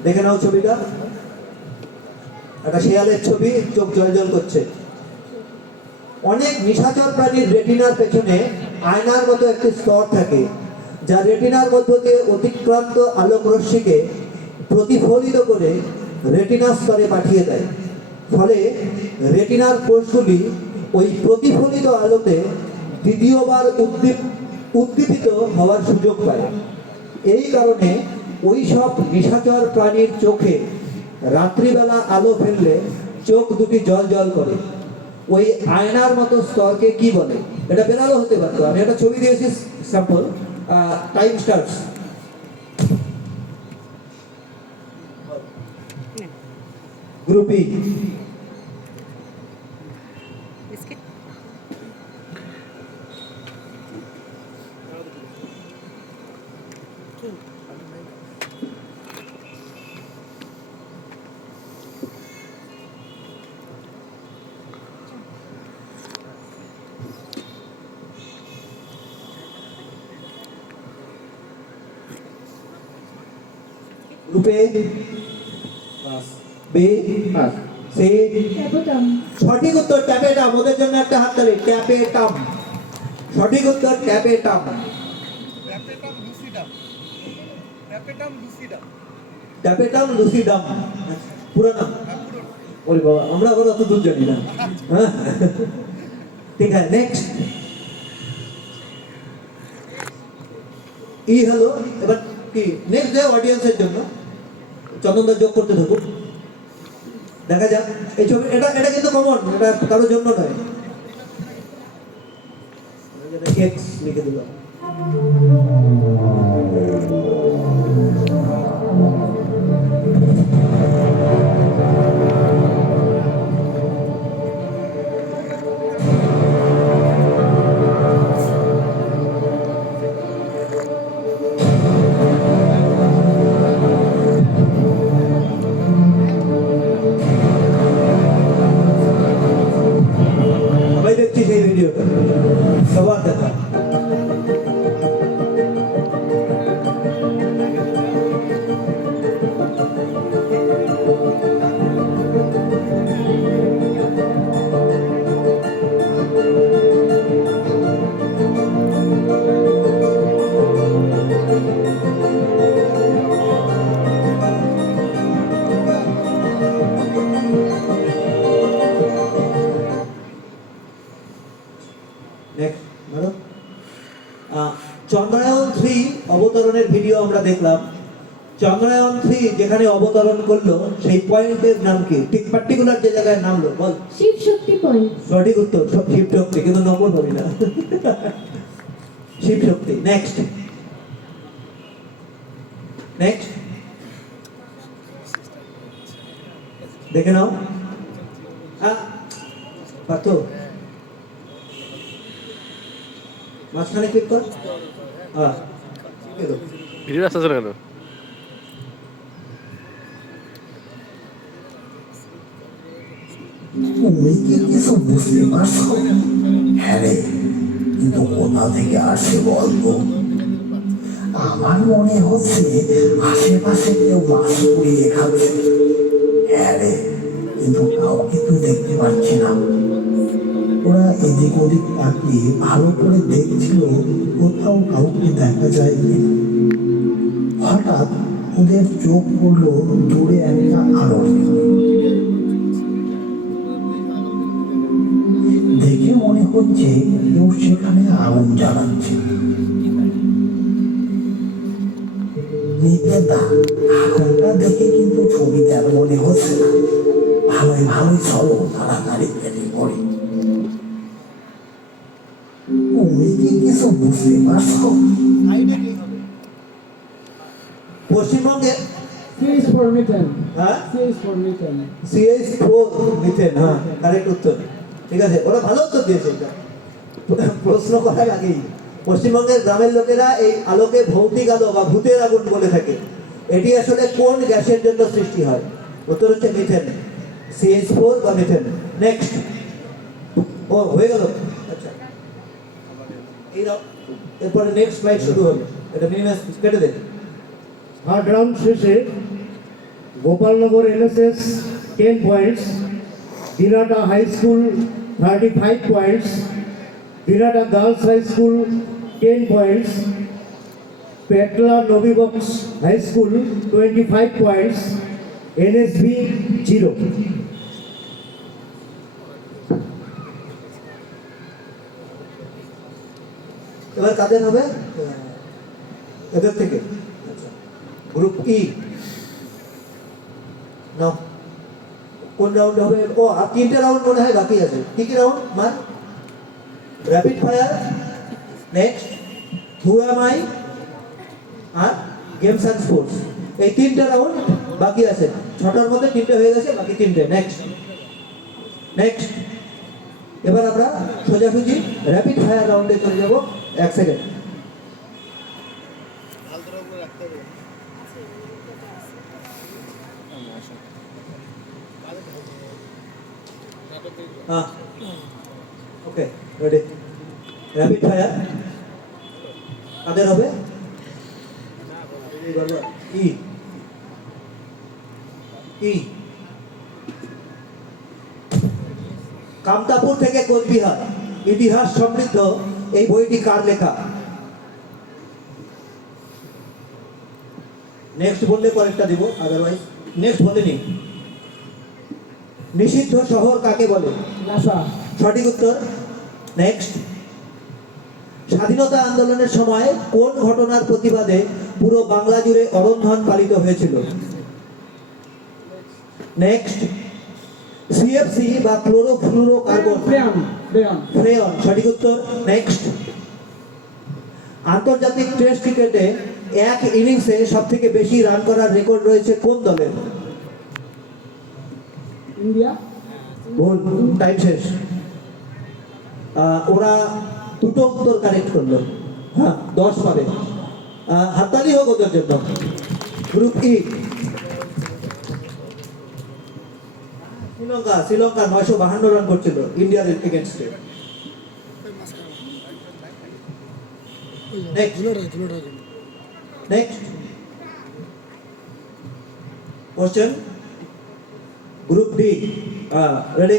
দেখে নাও ছবিটা, একটা শিয়ালের ছবি, চোখ জল করছে। অনেক নিশাচর প্রাণীর রেটিনার পেছনে আয়নার মতো একটি স্তর থাকে, যা রেটিনার মধ্য দিয়ে অতিক্রান্ত আলোক রশ্মিকে প্রতিফলিত করে রেটিনার স্তরে পাঠিয়ে দেয়। ফলে রেটিনার কোষগুলি ওই প্রতিফলিত আলোতে দ্বিতীয়বার উদ্দীপিত হওয়ার সুযোগ পায়। এই কারণে ওই সব নিশাচর প্রাণীর চোখে রাত্রিবেলা আলো ফেললে চোখ দুটি জল করে। ওই আয়নার মতো স্তরকে কি বলে? এটা বেড়ালো হতে পারতো, আমি একটা ছবি দিয়েছি স্যাম্পল। Time starts. গ্রুপ ই গ্রুপে বি সি। ট্যাপোটাম সঠিক উত্তর ট্যাপেটাম। ওদের জন্য একটা হাততালি। ট্যাপেটাম সঠিক উত্তর। ট্যাপেটাম ট্যাপেটাম লুসিডাম পুরো নাম। ওরে বাবা, আমরা আবার অত দূর জানি না। ঠিক আছে, নেক্সট ই হলো। এবার কি নেক্সট ডে অডিয়েন্সের জন্য চন্দনদা যোগ করতে থাকুন, দেখা যাক এই ছবি। এটা কিন্তু কমন, এটা কারোর জন্য নয়। এক্স লিখে দিলাম। সবাই দেখছি সেই ভিডিওটা, সবার দেখা। চন্দ্রায়ন 3 অবতরণের ভিডিও আমরা দেখলাম। চন্দ্রায়ন 3 যেখানে অবতরণ করলো সেই পয়েন্টের নাম কি? ঠিক পার্টিকুলার যে জায়গায় নামলো বল। শিব শক্তি পয়েন্ট। সঠিক উত্তর শিব শক্তি, কিন্তু নম্বর পাবি না। শিব শক্তি। নেক্সট নেক্সট দেখে নাও। পারতো মাঝখানে ক্লিক কর। ভিডিও আসতে চলে গেল। তুমি কি কিছু বুঝতে পারছো? হ্যাঁ রে, কিন্তু কোথা থেকে আসে বলতো? আমার মনে হচ্ছে আশেপাশে কেউ মাছ পুড়িয়ে খাচ্ছে। হ্যাঁ রে, কিন্তু কাউকে তো দেখতে পাচ্ছি না। ওরা এদিক ওদিক তাকিয়ে ভালো করে দেখছিল, কোথাও কাউকে দেখা যায়নি। হঠাৎ ওদের চোখ পড়লো দূরে একটা আলো দেখে মনে হচ্ছে কেউ সেখানে আগুন জ্বালাচ্ছে। নিত্যদা আগুনটা দেখে কিন্তু ছবিটার মনে হচ্ছে না। ভালোই ভালোই চলো তাড়াতাড়ি বেরিয়ে পড়ি। তুমি কি কিছু বুঝতে পারছো? পশ্চিমবঙ্গে C is for mitten. হ্যাঁ C is for mitten. CH4 methane, হ্যাঁ কারেক্ট উত্তর। ঠিক আছে, ওরা ভালো উত্তর দিয়েছে এটা প্রশ্ন করার আগেই। পশ্চিমবঙ্গের গ্রামের লোকেরা এই আলোকে ভৌতিক আলো বা ভূতের আগুন বলে থাকে। এটি আসলে কোন গ্যাসের জন্য সৃষ্টি হয়? উত্তর হচ্ছে মিথেন, CH4 বা মিথেন। নেক্সট, ও হয়ে গেল। আচ্ছা, এরপরে নেক্সট স্লাইড শুরু হবে। এটা মিনিমাইজ কেটে দেন। থার্ড রাউন্ড শেষে Gopalnagar NSS 10 points, Dinhata high school 35 points, Dinhata girls high school 10 points, Patla Nabibaksh high school 25 points, NSB 0। এবার কাদের হবে? এদের থেকে গ্রুপ ই নাও, কোন রাউন্ড হবে? ও আর 3টে রাউন্ড মনে হয় বাকি আছে। কি কি রাউন্ড? মান rapid fire, next who am I, আর গেমস অ্যান্ড স্পোর্টস। এই 3টে রাউন্ড বাকি আছে। 6টার মধ্যে 3টে হয়ে গেছে, বাকি 3টে। নেক্সট নেক্সট এবার আমরা সোজাসুজি র্যাপিড ফায়ার রাউন্ডে চলে যাব। 1 সেকেন্ড। হ্যাঁ, ওকে, রেডি। র্যাপিড ফায়ার কাদের হবে? ই ই কামতাপুর থেকে কোচবিহার, ইতিহাস সমৃদ্ধ এই বইটি কার লেখা? নেক্সট বললে পরেরটা দিব, আদারওয়াইজ নেক্সট বলে নি। নিষিদ্ধ শহর কাকে বলে? NASA. সঠিক উত্তর। নেক্সট, স্বাধীনতা আন্দোলনের সময় কোন ঘটনার প্রতিবাদে পুরো বাংলা জুড়ে অরন্ধন পালিত হয়েছিল? নেক্সট, সিএফসি বা ক্লোরোফ্লুরোকার্বন ফ্রেয়ন, সঠিক উত্তর। নেক্সট, আন্তর্জাতিক টেস্ট ক্রিকেটে এক ইনিংসে সবথেকে বেশি রান করার রেকর্ড রয়েছে কোন দলের? India. ভুল, টাইম শেষ। ওরা দুটো উত্তর কারেক্ট করলো। হ্যাঁ, 10 পাবে। হাততালি হোক ওদের জন্য। গ্রুপ ই শ্রীলঙ্কা 952 রান করছিল ইন্ডিয়ার এগেইনস্টে। Next question, group D. Ready,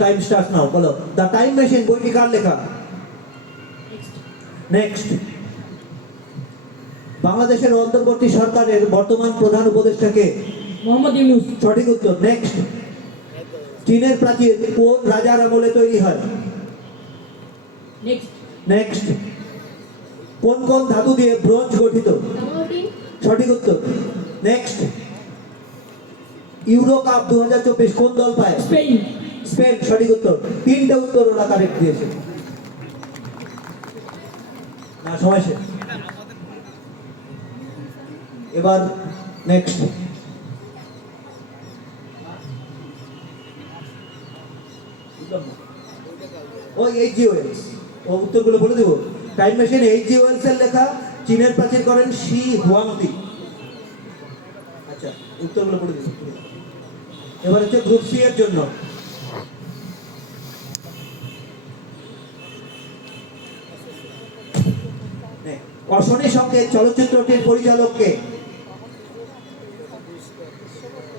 time starts now. বলো, দ্য টাইম মেশিন বইটি কার লেখা? নেক্সট, বাংলাদেশের অন্তর্বর্তী সরকারের বর্তমান প্রধান উপদেষ্টা কে? Muhammad Yunus. সঠিক উত্তর। নেক্সট, চীনের প্রাচীর কোন রাজার আমলে তৈরি হয়? নেক্সট, নেক্সট, কোন কোন ধাতু দিয়ে ব্রোঞ্জ গঠিত? তামাউদ্দিন। সঠিক উত্তর। নেক্সট, ইউরো কাপ 2024 কোন দল পায়? Spain. স্পেন, সঠিক উত্তর। 3টে উত্তর ওরা কারেক্ট দিয়েছে। না, সময় শেষ। এবার নেক্সট, ওই এইচজি ওয়েলস, ও উত্তরগুলো বলে দেবো। টাইম মেশিন এইচজি ওয়েলস এর লেখা। চীনের প্রাচীর করেন শি হুয়াংদি। আচ্ছা, উত্তরগুলো বলে দেবো। এবার হচ্ছে গ্রুপ সি এর জন্য। অশনি সংকেত চলচ্চিত্রটির পরিচালক কে?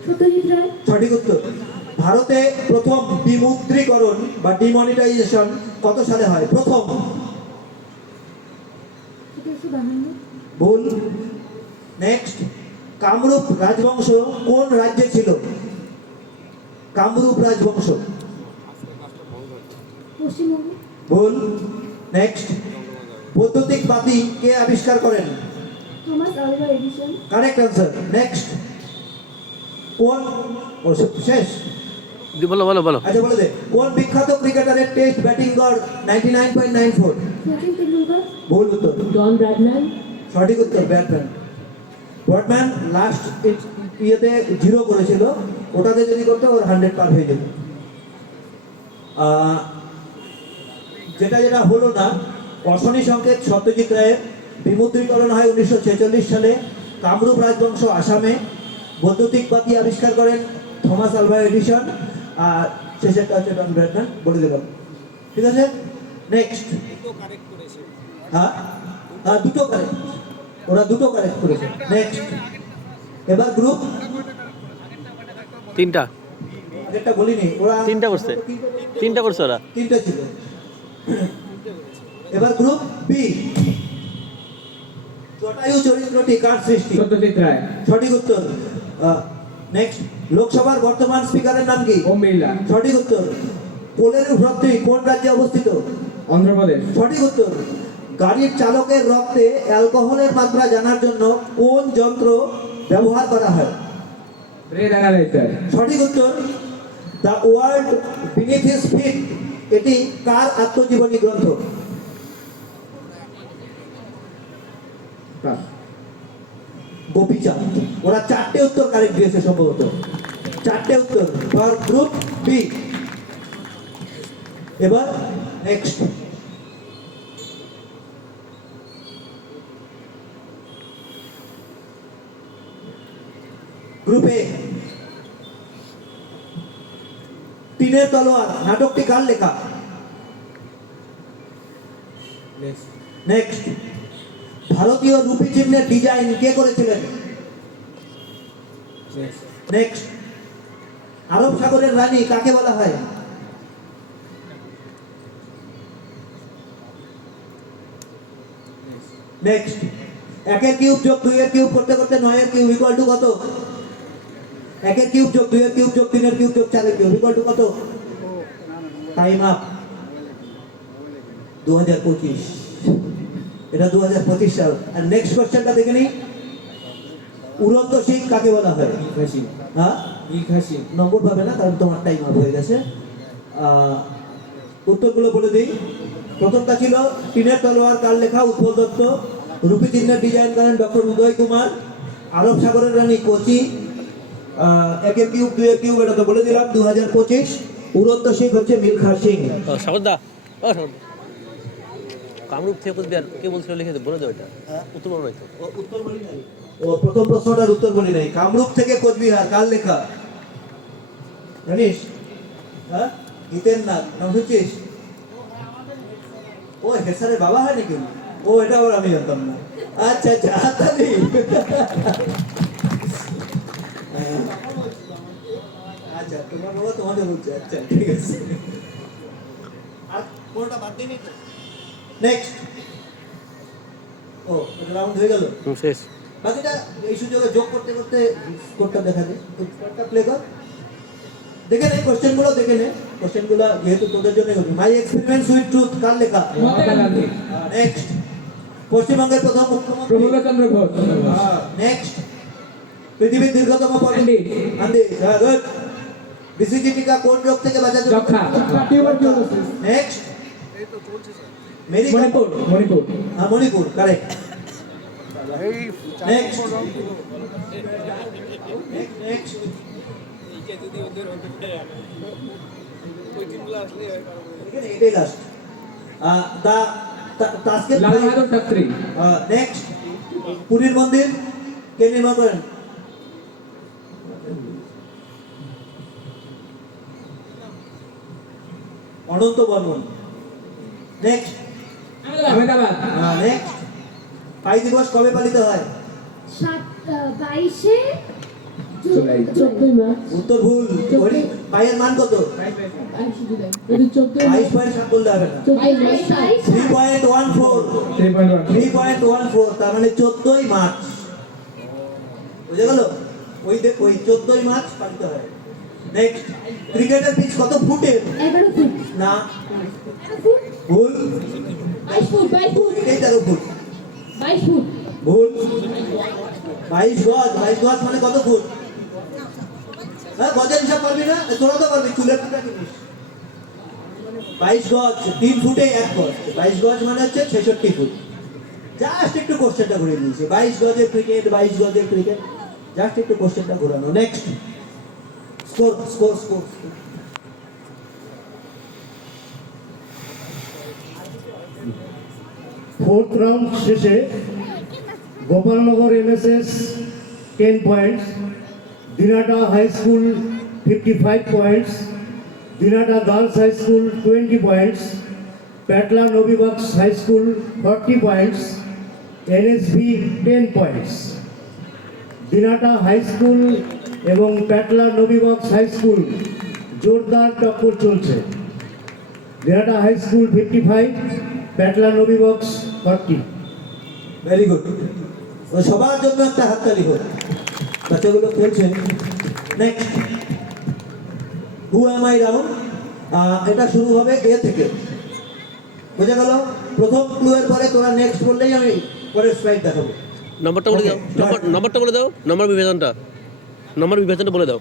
সত্যজিৎ রায়। সঠিক উত্তর। ভারতে প্রথম বিমুদ্রীকরণ বা ডিমনিটাইজেশন কত সালে হয়? প্রথম। 1752। ভুল। নেক্সট, কামরূপ রাজবংশ কোন রাজ্যে ছিল? কামরূপ রাজবংশ। পশ্চিমবঙ্গ। ভুল। নেক্সট, বৈদ্যুতিক বাতি কে আবিষ্কার করেন? Thomas Alva Edison. Correct answer. Next, কোন শেষ? বলো বলো বলো। আচ্ছা বলে দে, কোন বিখ্যাত ক্রিকেটারের টেস্ট ব্যাটিং গড় 99.94? সচিন তেন্ডুলকর। ভুল উত্তর। জন ব্র্যাডম্যান। সঠিক উত্তর, ব্যাটম্যান। ব্যাটম্যান লাস্ট ইয়েতে 0 করেছিল, ওটাতে যদি করতে ওর 100 পার হয়ে যেত। যেটা যেটা হলো না, অশনি সংকেত সত্যজিৎ রায়ের বিমুদ্রীকরণ হয় 1946 সালে। কামরূপ রাজবংশ আসামে। বৈদ্যুতিক বাতি আবিষ্কার করেন থমাস আলভা এডিসন। আর শেষেরটা হচ্ছে জন ব্র্যাডম্যান, বলে দিলাম। ঠিক আছে, নেক্সট। হ্যাঁ হ্যাঁ, দুটো কারেক্ট, ওরা দুটো কারেক্ট করেছে। নেক্সট, এবার গ্রুপ তিনটা আগেরটা বলিনি, ওরা তিনটা করছে, তিনটা করছে ওরা, তিনটা ছিল। এবার গ্রুপ বি, জটায়ু চরিত্রটি কার সৃষ্টি? সত্যজিৎ রায়। সঠিক উত্তর। নেক্সট, লোকসভার বর্তমান স্পিকারের নাম কি? ওম বিড়লা। সঠিক উত্তর। পোলের হ্রদটি কোন রাজ্যে অবস্থিত? অন্ধ্রপ্রদেশ। সঠিক উত্তর। গাড়ির চালকের রক্তে অ্যালকোহলের মাত্রা জানার জন্য কোন যন্ত্র ব্যবহার করা হয়? Breath analyser. সঠিক উত্তর। The world beneath his feet, এটি কার আত্মজীবনী গ্রন্থ? গোপীচাঁদ। ওরা 4টে উত্তর কারেক্ট দিয়েছে সম্ভবত, 4টে উত্তর ফর গ্রুপ বি। এবার নেক্সট, গ্রুপ এ, টিনের তলোয়ার নাটকটি কার লেখা? নেক্সট, ভারতীয় রুপি চিহ্নের ডিজাইন কে করেছিলেন? নেক্সট, আরব সাগরের রানী কাকে বলা হয়? নেক্সট, 1 এর কিউব যোগ 2 এর কিউব করতে করতে 9 এর কিউব ইকুয়াল টু কত? 1 এর কিউব যোগ 2 এর কিউব যোগ 3 এর কিউব যোগ 4 এর কিউব ইকুয়াল টু কত? Time up. 2025, এটা 2025 সাল। আর নেক্সট কোশ্চেনটা দেখে নিই, উড়ন্ত সিং কাকে বলা হয়? হ্যাঁ, নম্বর পাবে না কারণ তোমার টাইম আপ হয়ে গেছে। উত্তরগুলো বলে দিই। প্রথমটা ছিল টিনের তলোয়ার কার লেখা? উৎপল দত্ত। রুপি চিহ্নের ডিজাইন করেন ডক্টর উদয় কুমার। আরব সাগরের রানী কোচি। 1 এর কিউব 2 এর কিউব এটা তো বলে দিলাম 2025। উড়ন্ত সিং হচ্ছে মিলখা সিং। সাগরদা, কামরূপ থেকে কোচবিহার কে বলছিল লিখে বলে দাও, এটা উত্তর বলো তো। উত্তর বলি নাই, ও প্রথম প্রশ্নটার উত্তর বলি নাই। কামরূপ থেকে কোচবিহার কার লেখা জানিস? হ্যাঁ, জিতেন্দ্রনাথ। নাম শুনছিস? ও হেসারের বাবা হয় নাকি? ও এটা আবার আমি জানতাম না। আচ্ছা আচ্ছা, হাততালি। আচ্ছা, তোমার বাবা তোমাকে বলছে। আচ্ছা ঠিক আছে, আর কোনটা বাদ দিই তো? নেক্সট, ও এটা রাউন্ড হয়ে গেল, শেষ। বাকিটা এই সুযোগে যোগ করতে করতে স্কোরটা দেখা যায়। স্কোরটা প্লে কর, দেখে নে কোশ্চেনগুলো, দেখে নে কোশ্চেনগুলো, যেহেতু তোদের জন্যই হবে। মাই এক্সপেরিমেন্টস উইথ ট্রুথ কার লেখা? মহাত্মা গান্ধী। নেক্সট, পশ্চিমবঙ্গের প্রথম মুখ্যমন্ত্রী? প্রফুল্লচন্দ্র ঘোষ। নেক্সট, পৃথিবীর দীর্ঘতম পর্বত? আন্দি। আন্দি, গুড। বিসিজি টিকা কোন রোগ থেকে বাঁচার জন্য? যক্ষা। নেক্সট, মণিপুর। মণিপুর। হ্যাঁ, মণিপুর, কারেক্ট। নেক্সট, নেক্সট, এটাই লাস্ট। তাস্কের লাল বাহাদুর শাস্ত্রী। নেক্সট, পুরীর মন্দির কে নির্মাণ করেন? অনন্ত বর্মন। নেক্সট, আহমেদাবাদ। নেক্সট, পাই দিবস কবে পালিত হয়? 22 জুলাই। 14 মার্চ। উত্তর ভুল। পাইয়ের মান কত? 22 জুলাই। এটা 14 22.7 বললে হবে না, 3.14। 3.1। 3.14, তার মানে 14ই মার্চ। বুঝে গেল? ওই 14ই মার্চ পালিত হয়। নেক্সট, ক্রিকেটের পিচ কত ফুটের? 11 ফুট। না, 11 ফুট। ভুল। 22 ফুট, 22 ফুট। এটাই 13 ফুট। 22 ফুট। ভুল। 22 গজ, 22 গজ মানে কত ফুট? হ্যাঁ, গজের হিসাব পারবি না? তোরা তো পারবি, চুলের ফুটা জিনিস। 22 গজ, 3 ফুটে 1 গজ। 22 গজ মানে হচ্ছে 66 ফুট। জাস্ট একটু কোশ্চেনটা ঘুরিয়ে দিয়েছে। 22 গজের ক্রিকেট, 22 গজের ক্রিকেট, জাস্ট একটু কোশ্চেনটা ঘোরানো। Next, score score score. Fourth round শেষে Gopalnagar MSS 10 points, Dinhata high school 55 points, Dinhata girls high school 20 points, Patla Nabibaksh high school 40 points, NSV 10 points. Dinhata high school এবং প্যাটলা নবীবাক্স হাই স্কুল জোরদার টক্কর চলছে। Dinhata high school 55, Patla Nabibaksh 40। Very good. সবার জন্য একটা হাততালি হোক, বাচ্চাগুলো খেলছে। Next, who am I round. এটা শুরু হবে এ থেকে, বুঝে গেল? প্রথম ক্লু এর পরে তোরা নেক্সট বললেই আমি পরের স্লাইড দেখাবো। নম্বরটা বলে দাও, নম্বরটা বলে দাও, নম্বর বিভাজনটা বলে দাও।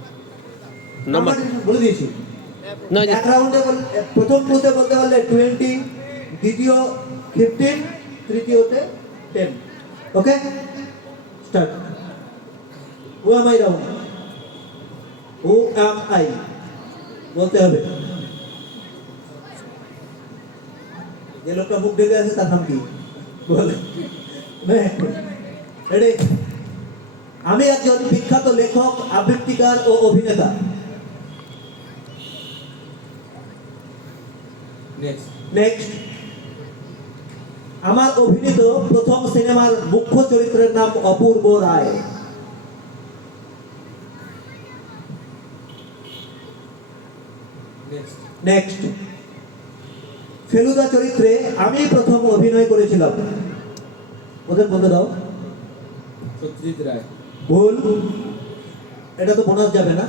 নাম্বার বলে দিয়েছি। না, এক রাউন্ডে প্রথম ক্লুতে বলতে পারলে 20, দ্বিতীয় 15, তৃতীয়তে 10। Okay, start. Who am I round. Who am I বলতে হবে। যে লোকটা মুখ ঢেকে আছে তার নাম কি? বলে। রেডি? আমি একজন বিখ্যাত লেখক, আবৃত্তিকার ও অভিনেতা। নেক্সট, আমার অভিনীত প্রথম সিনেমার মুখ্য চরিত্রের নাম অপূর্ব রায়। নেক্সট, ফেলুদা চরিত্রে আমি প্রথম অভিনয় করেছিলাম। ওদের বলতে দাও। সত্যজিৎ রায়। ভুল। এটা তো বোনাস যাবে না।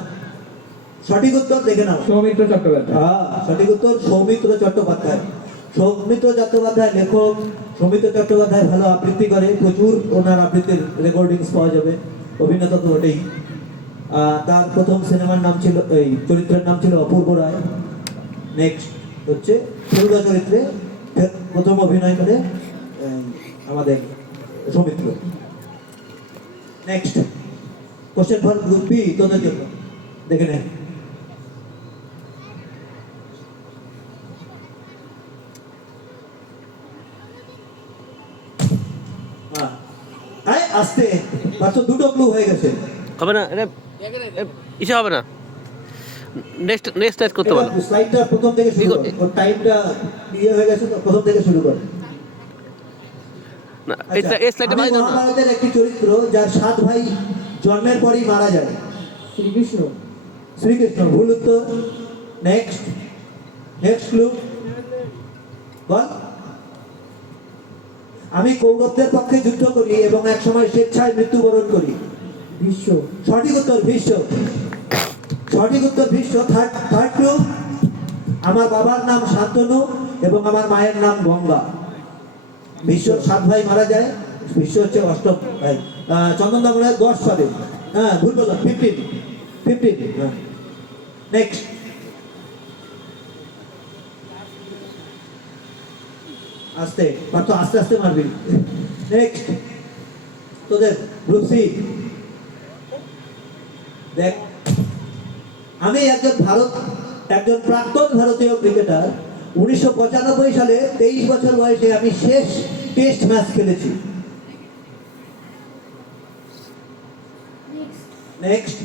সঠিক উত্তর দেখে নাও। সৌমিত্র চট্টোপাধ্যায়। হ্যাঁ, সঠিক উত্তর সৌমিত্র চট্টোপাধ্যায়। সৌমিত্র চট্টোপাধ্যায় লেখক। সৌমিত্র চট্টোপাধ্যায় ভালো আবৃত্তি করে, প্রচুর ওনার আবৃত্তির রেকর্ডিংস পাওয়া যাবে। অভিনেতা তো ওটাই। তার প্রথম সিনেমার নাম ছিল, এই চরিত্রের নাম ছিল অপূর্ব রায়। নেক্সট হচ্ছে ফেলুদা চরিত্রে প্রথম অভিনয় করে আমাদের Soumitra. Next, question for group B তোদের জন্য, দেখে নেন। আস্তে, মাত্র দুটো ক্লু হয়ে গেছে। হবে না, এটা ইসে হবে না। নেক্সট টাইপ করতে বলো। স্লাইডটা প্রথম থেকে শুরু করো। ওর টাইমটা ইয়ে হয়ে গেছে তো, প্রথম থেকে শুরু করো। না, এই স্লাইডটা ভাই দাও না। মহাভারতের একটি চরিত্র যার 7 ভাই জন্মের পরই মারা যায়। শ্রীকৃষ্ণ। শ্রীকৃষ্ণ। ভুল উত্তর। নেক্সট, নেক্সট ক্লু বল। আমি কৌরবদের পক্ষে যুদ্ধ করি এবং এক সময় স্বেচ্ছায় মৃত্যুবরণ করি। ভীষ্ম। সঠিক উত্তর ভীষ্ম। সঠিক উত্তর ভীষ্ম। থার্ড ক্লু, আমার বাবার নাম শান্তনু এবং আমার মায়ের নাম গঙ্গা। ভীষ্ম 7 ভাই মারা যায়, ভীষ্ম হচ্ছে 8ম ভাই। চন্দনদা মনে হয় 10 পাবে। হ্যাঁ, ভুল বললাম, 15। হ্যাঁ। নেক্সট, আস্তে মাত্র, আস্তে আস্তে মারবি। নেক্সট, তোদের গ্রুপ সি দেখ। আমি একজন প্রাক্তন ভারতীয় ক্রিকেটার। 1995 সালে 23 বছর বয়সে আমি শেষ টেস্ট ম্যাচ খেলেছি। নেক্সট,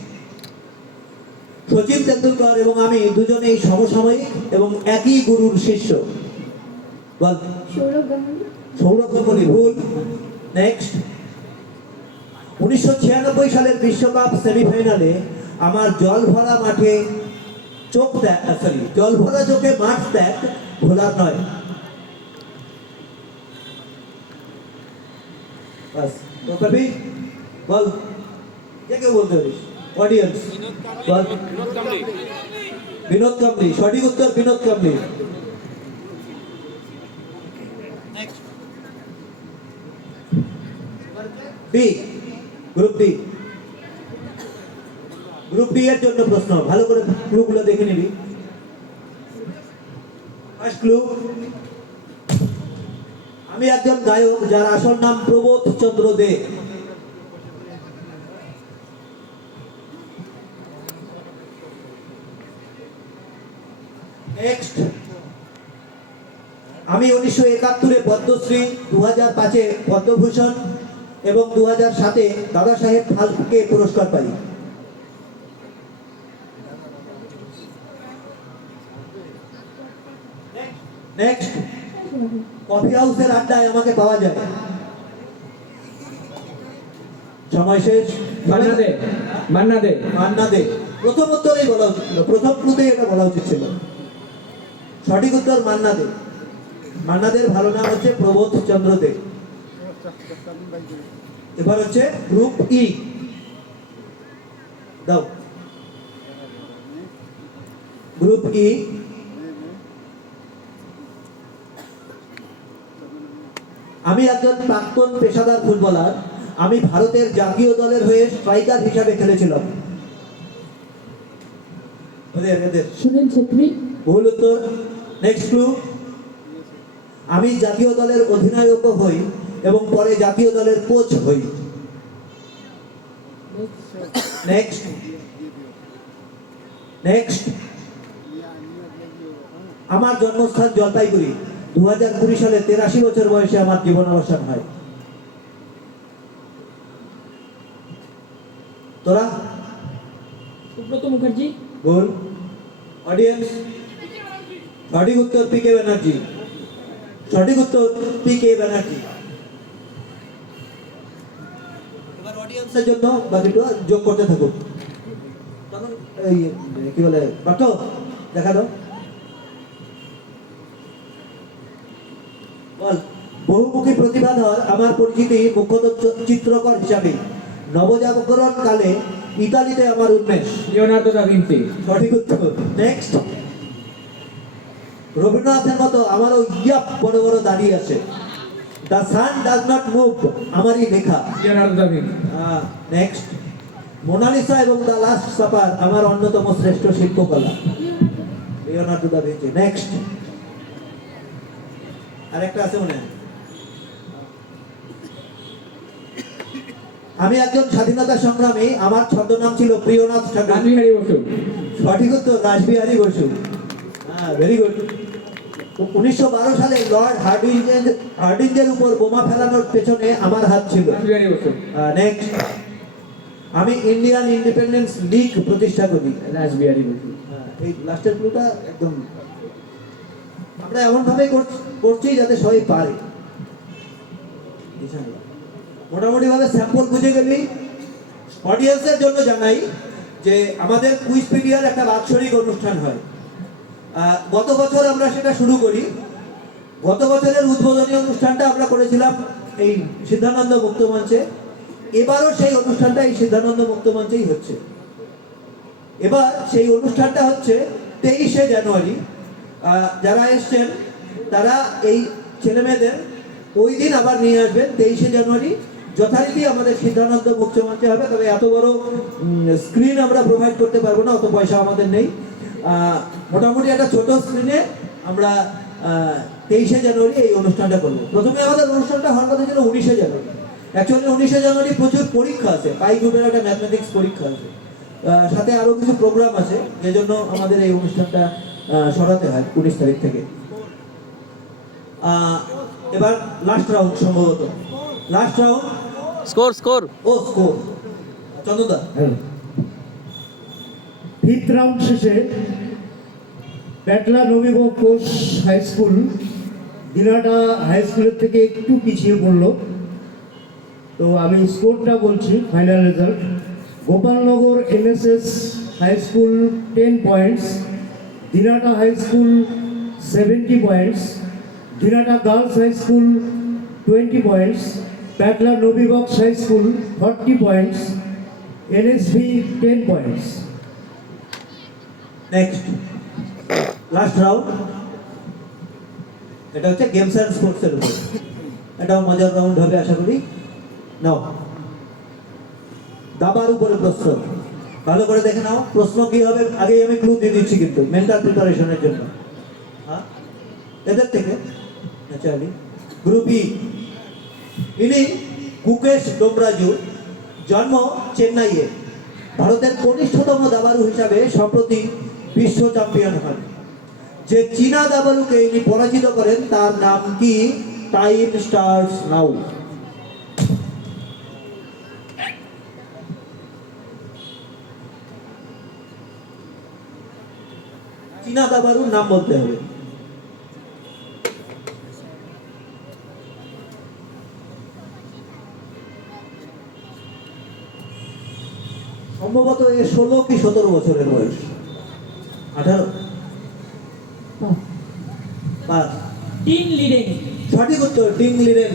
সচিন তেন্ডুলকর এবং আমি দুজনেই সমসাময়িক এবং একই গুরুর শিষ্য। বল। সৌরভ গাঙ্গুলি। ভুল। নেক্সট, 1996 সালের বিশ্বকাপ সেমিফাইনালে আমার জল ভরা চোখে মাঠ ত্যাগ ভোলার নয়। বাস, তো কবি বল। কে কেউ বলতে পারিস? অডিয়েন্স বিনোদ কামলি, সঠিক উত্তর Vinod Kambli. B, group B. Group B এর জন্য প্রশ্ন, ভালো করে ক্লুগুলো দেখে নিবি। ফার্স্ট ক্লু, আমি একজন গায়ক যার আসল নাম প্রবোধ চন্দ্র দে। নেক্সট, আমি 1971-এ পদ্মশ্রী, 2005-এ পদ্মভূষণ এবং 2007-এ দাদা সাহেব ফালকে পুরস্কার পাই। নেক্সট, কফি হাউসের আড্ডায় আমাকে পাওয়া যায়। সময় শেষ। মান্না দে, মান্না দে, মান্না দে। প্রথম উত্তরেই বলা উচিত ছিল, প্রথম ক্লুতেই এটা বলা উচিত ছিল। সঠিক উত্তর মান্না দে। মান্না দের ভালো নাম হচ্ছে প্রবোধ চন্দ্র দে। এবার হচ্ছে গ্রুপ ই, দাও। গ্রুপ ই, আমি একজন প্রাক্তন পেশাদার ফুটবলার। আমি ভারতের জাতীয় দলের হয়ে স্ট্রাইকার হিসাবে খেলেছিলাম। সুনীল ছেত্রী। ভুল উত্তর। নেক্সট ক্লু, আমি জাতীয় দলের অধিনায়কও হই এবং পরে জাতীয় দলের কোচ হই। নেক্সট, নেক্সট, আমার জন্মস্থান জলপাইগুড়ি। 2020 সালে 83 বছর বয়সে আমার জীবনাবসান হয়। তোরা? সুব্রত মুখার্জি। ভুল। অডিয়েন্স, সঠিক উত্তর পিকে ব্যানার্জি। সঠিক উত্তর পিকে ব্যানার্জি। এবার অডিয়েন্সের জন্য বাকিটা যোগ করতে থাকুন। তখন এই কি বলে পাঠ দেখা দাও। বল, বহুমুখী প্রতিভাধর আমার পরিচিতি মুখ্যত চিত্রকর হিসাবে। নবজাগরণ কালে ইতালিতে আমার উন্মেষ। Leonardo da Vinci. সঠিক উত্তর। নেক্সট, রবীন্দ্রনাথের মতো আমারও ইয়াপ বড় বড় দাঁড়িয়ে আছে। The sun does not move আমারই লেখা। Leonardo da Vinci. Next, Mona Lisa এবং দ্য লাস্ট সাপার আমার অন্যতম শ্রেষ্ঠ শিল্পকলা। Leonardo da Vinci. নেক্সট, আরেকটা আছে মনে হয়। আমি একজন স্বাধীনতা সংগ্রামী, আমার ছদ্মনাম ছিল প্রিয়নাথ ঠাকুর। রাসবিহারী বসু। সঠিক উত্তর রাসবিহারী বসু। Very good. 1912 সালে লর্ড হার্ডিঞ্জের উপর বোমা ফেলানোর পেছনে আমার হাত ছিল। রাসবিহারী বসু। নেক্সট, আমি ইন্ডিয়ান ইন্ডিপেন্ডেন্স লীগ প্রতিষ্ঠা করি। রাসবিহারী বসু। এই লাস্টের ক্লুটা একদম আমরা এমন ভাবে করছি যাতে সবাই পারে। মোটামুটি ভাবে স্যাম্পল বুঝে গেলি। অডিয়েন্সের জন্য জানাই যে আমাদের কুইজপিডিয়ার একটা বাৎসরিক অনুষ্ঠান হয়। গত বছর আমরা সেটা শুরু করি। গত বছরের উদ্বোধনী অনুষ্ঠানটা আমরা করেছিলাম এই সিদ্ধানন্দ মুক্ত মঞ্চে। এবারও সেই অনুষ্ঠানটা এই সিদ্ধানন্দ মুক্ত মঞ্চেই হচ্ছে। এবার সেই অনুষ্ঠানটা হচ্ছে 23শে জানুয়ারি। যারা এসছেন তারা এই ছেলেমেয়েদের ওই দিন আবার নিয়ে আসবেন। 23শে জানুয়ারি যথারীতি আমাদের সিদ্ধানন্দ মুক্ত মঞ্চে হবে। তবে এত বড় স্ক্রিন আমরা প্রোভাইড করতে পারবো না, অত পয়সা আমাদের নেই। মোটামুটি একটা ছোট স্ক্রিনে আমরা 23শে জানুয়ারি এই অনুষ্ঠানটা করবো। প্রথমে আমাদের অনুষ্ঠানটা হওয়ার কথা ছিল 19শে জানুয়ারি। অ্যাকচুয়ালি 19শে জানুয়ারি প্রচুর পরীক্ষা আছে, পাই গ্রুপের একটা ম্যাথমেটিক্স পরীক্ষা আছে, সাথে আরও কিছু প্রোগ্রাম আছে, এজন্য আমাদের এই অনুষ্ঠানটা সরাতে হয় 19 তারিখ থেকে। এবার লাস্ট রাউন্ড, সম্ভবত লাস্ট রাউন্ড। Score score. ও স্কোর, চন্দ্রদা। ফিফথ রাউন্ড শেষে প্যাটলা নবীগঞ্জ কোর্স হাই স্কুল দিনাটা হাই স্কুলের থেকে একটু পিছিয়ে পড়লো। তো আমি স্কোরটা বলছি, final result. Gopalnagar NSS high school 10 points, Dinhata high school 70 points, Dinhata girls high school 20 points, Patla Nabiganj high school 40 points, NSV 10 points. Next last round, এটা হচ্ছে গেমস অ্যান্ড স্পোর্টসের উপর। এটাও মজার রাউন্ড হবে আশা করি। নাও দাবার উপরে প্রশ্ন, ভালো করে দেখে নাও প্রশ্ন কি হবে। আগেই আমি ক্লু দিয়ে দিচ্ছি কিন্তু মেন্টাল প্রিপারেশনের জন্য। হ্যাঁ, এদের থেকে ন্যাচারালি গ্রুপ ই। ইনি গুকেশ ডোমরাজু, জন্ম চেন্নাইয়ে। ভারতের কনিষ্ঠতম দাবাড়ু হিসাবে সম্প্রতি বিশ্ব চ্যাম্পিয়ন হন। যে চীনা দাবাড়ুকে ইনি পরাজিত করেন তার নাম কি? টাইম স্টার্টস নাও। চীনা দাবাড়ুর নাম বলতে হবে। সম্ভবত এ 16 কি 17 বছরের বয়স। 18 পাস। Tin leaden. সঠিক উত্তর টিং লিডেন।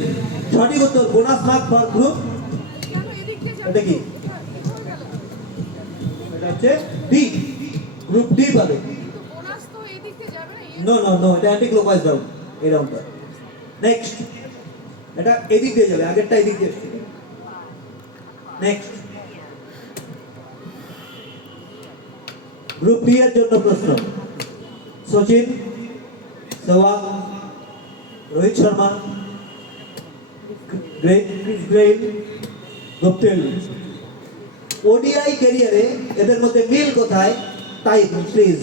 সঠিক উত্তর। Bonus mark for group. এটা কি? এটা হচ্ছে ডি, গ্রুপ ডি পাবে। নো নো নো, এটা অ্যান্টি ক্লকওয়াইজ রাউন্ড, এই রাউন্ডটা। নেক্সট, এটা এদিক দিয়ে যাবে, আগেরটা এদিক দিয়ে আসছে। নেক্সট, গ্রুপ বি এর জন্য প্রশ্ন। Sachin, Sehwag, Rohit Sharma, Chris Gayle, Guptill. ODI ক্যারিয়ারে এদের মধ্যে মিল কোথায়? Type please.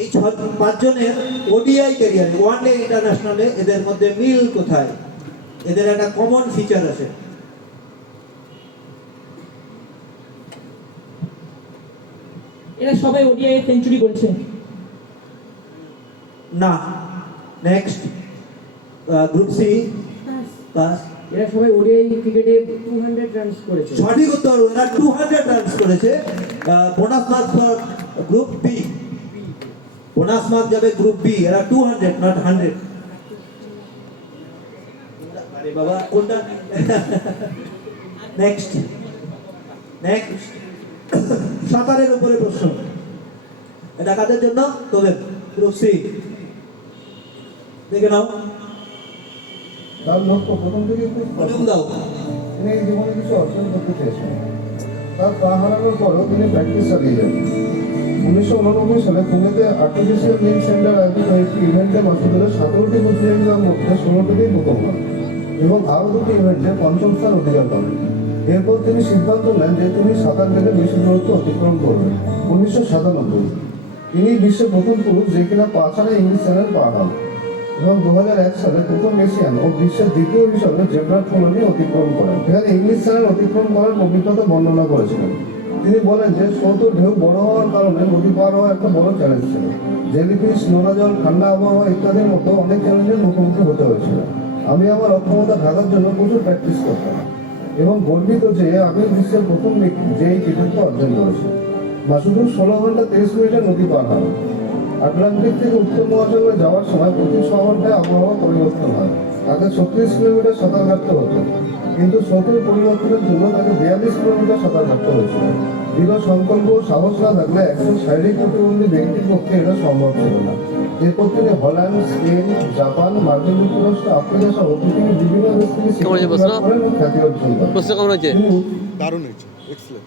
এই 5 জনের ওডিআই ক্যারিয়ারে, ওয়ানডে ইন্টারন্যাশনালে এদের মধ্যে মিল কোথায়? এদের একটা কমন ফিচার আছে। এরা সবাই ওডিআই সেঞ্চুরি করেছে। না। Next, group C pass. এরা সবাই ওডিআই ক্রিকেটে 200 রানস করেছে। সঠিক উত্তর, এরা 200 রানস করেছে। Bonus mark for group B. Bonus mark যাবে গ্রুপ বি। এরা 200 নট 100। আরে বাবা কোনটা? নেক্সট, নেক্সট সাঁতারের উপরে প্রশ্ন। এটা কাদের জন্য? তোদের গ্রুপ সি। দেখে নাও, তার লক্ষ্য প্রথম থেকে ভলিউম দাও। তিনি জীবনে কিছু অর্জন করতে চেয়েছেন। তার পা হারানোর পরও তিনি প্র্যাকটিস চালিয়ে যান। 1989 সালে পুনেতে আর্টিফিশিয়াল লিগ সেন্টার আয়োজিত একটি ইভেন্টে বাচ্চাদের 17টি প্রতিযোগিতার মধ্যে 16টিতেই প্রথম হন এবং আরও 2টি ইভেন্টে 5ম স্থান অধিকার করেন। এরপর তিনি সিদ্ধান্ত নেন যে তিনি সাঁতার কেটে বেশি দূরত্ব অতিক্রম করবেন। 1997 তিনি বিশ্বের প্রথম পুরুষ যে কিনা পা ছাড়া ইংলিশ চ্যানেল পার হন এবং 2001 সালে প্রথম এশিয়ান ও বিশ্বের দ্বিতীয় হিসাবে জেব্রার কলোনি অতিক্রম করেন। এখানে ইংলিশ চ্যানেল অতিক্রম করার অভিজ্ঞতা বর্ণনা করেছিলেন। তিনি বলেন যে স্রোত ঢেউ বড় হওয়ার কারণে নদী পার হওয়া একটা বড় চ্যালেঞ্জ ছিল। জেলিফিশ, নোনা জল, ঠান্ডা আবহাওয়া ইত্যাদির মতো অনেক চ্যালেঞ্জের মুখোমুখি হতে হয়েছিল। আমি আমার অক্ষমতা ঢাকার জন্য প্রচুর প্র্যাকটিস করতাম এবং গর্বিত যে আমি বিশ্বের প্রথম ব্যক্তি যে এই কৃতিত্ব অর্জন করেছে। বাসুদেব 16 ঘন্টা 23 মিনিটে নদী পার হন। আটলান্টিক থেকে উত্তর মহাসাগরে যাওয়ার সময় প্রতি 6 ঘন্টায় আবহাওয়া পরিবর্তন হয়। তাকে 36 কিলোমিটার সাঁতার কাটতে হতো, কিন্তু স্রোতের পরিবর্তনের জন্য তাকে 42 কিলোমিটার সাঁতার কাটতে হয়েছিল। দৃঢ় সংকল্প ও সাহস না থাকলে একজন শারীরিক প্রতিবন্ধী ব্যক্তির পক্ষে এটা সম্ভব ছিল না। এরপর তিনি হল্যান্ড, স্পেন, জাপান, মার্কিন যুক্তরাষ্ট্র, আফ্রিকা সহ পৃথিবীর বিভিন্ন দেশ থেকে শিক্ষা করেন ও খ্যাতি অর্জন করেন। দারুণ হয়েছে, এক্সেলেন্ট,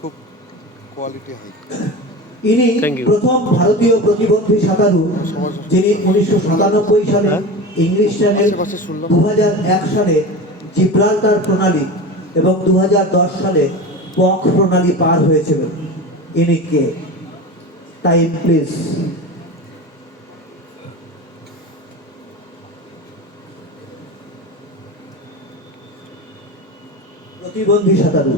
খুব কোয়ালিটি হাই। ইনি প্রথম ভারতীয় প্রতিবন্ধী সাঁতারু যিনি 1997 সালে ইংলিশ চ্যানেল, 2001 সালে জিব্রাল্টার প্রণালী এবং 2010 সালে পক প্রণালী পার হয়েছিলেন। ইনি কে? Time please. প্রতিবন্ধী সাঁতারু।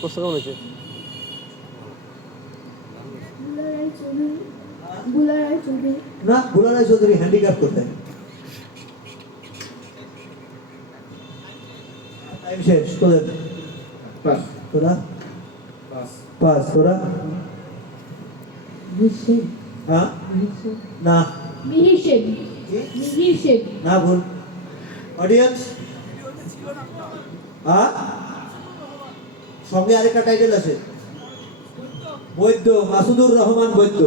প্রশ্ন কেমন হয়েছে? না, বুলারাই চৌধুরী হ্যান্ডিক্যাপ কোথায়? টাইম শেষ তোদের। পাস তোরা পাস পাস, তোরা মিহির হ্যাঁ না সেন মিহির সেন না ভুল। অডিয়েন্স হ্যাঁ, সঙ্গে আরেকটা টাইটেল আছে, বৈদ্য, মাসুদুর রহমান বৈদ্য।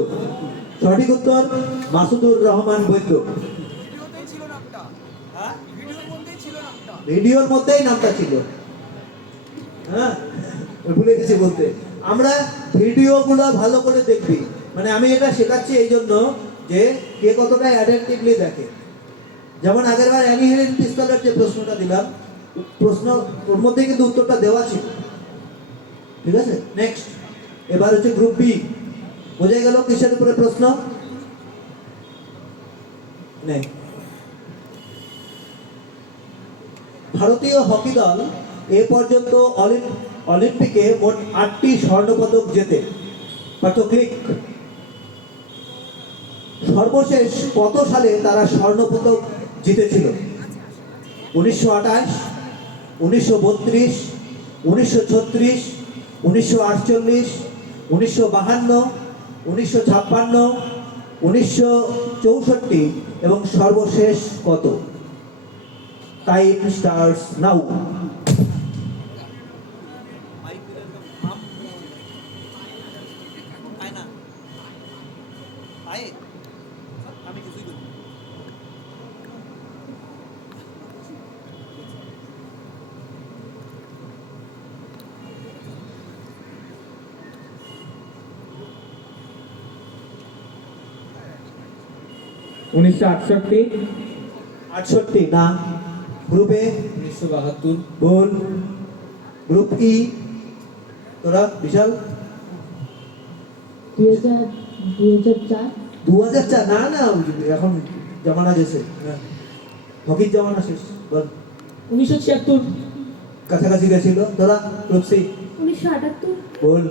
সঠিক উত্তর মাসুদুর রহমান বৈদ্য। হ্যাঁ? ভিডিওর মধ্যেই নামটা ছিল। হ্যাঁ, ভুলে গেছি বলতে। আমরা ভিডিওগুলো ভালো করে দেখবি, মানে আমি এটা শেখাচ্ছি এই জন্য যে কে কতটা অ্যাটেন্টিভলি দেখে। যেমন আগেরবার অ্যানিহিলিন পিস্তলের যে প্রশ্নটা দিলাম, প্রশ্ন ওর মধ্যে কিন্তু উত্তরটা দেওয়া ছিল। ঠিক আছে, নেক্সট। এবার হচ্ছে গ্রুপ বি। বোঝা গেল কিসের উপরে প্রশ্ন? নেই। ভারতীয় হকি দল এ পর্যন্ত অলিম্পিকে মোট 8টি স্বর্ণপদক জেতে। ক্লিক। সর্বশেষ কত সালে তারা স্বর্ণপদক জিতেছিল? 1928, 1932, 1936, 1948, 1952, 1956, 1964 এবং সর্বশেষ কত? টাইম স্টার্টস নাও। উনিশশো আটষট্টি 68 না। গ্রুপে 1972 ভুল। গ্রুপ ই, তোরা বিশাল 2004 2004 না না, এখন জামানা গেছে। হকির জামানা শেষ। বল। 1976 কাছাকাছি গেছিল। তোরা গ্রুপ সি 1978 বল।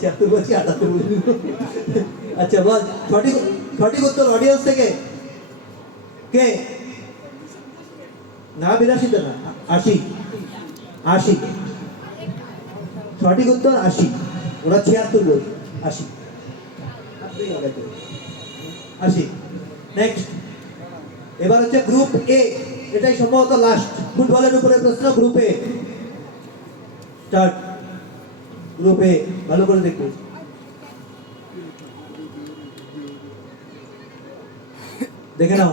76 বলছি, 78 বলছি। আচ্ছা বল, সঠিক সঠিক উত্তর অডিয়েন্স থেকে কে? না 82 না, 80 80। সঠিক উত্তর 80। ওরা 76 বলছে, 80 80। নেক্সট। এবার হচ্ছে গ্রুপ এ। এটাই সম্ভবত লাস্ট ফুটবলের উপরে প্রশ্ন। গ্রুপ এ স্টার্ট। গ্রুপ এ ভালো করে দেখবে। দেখে নাও।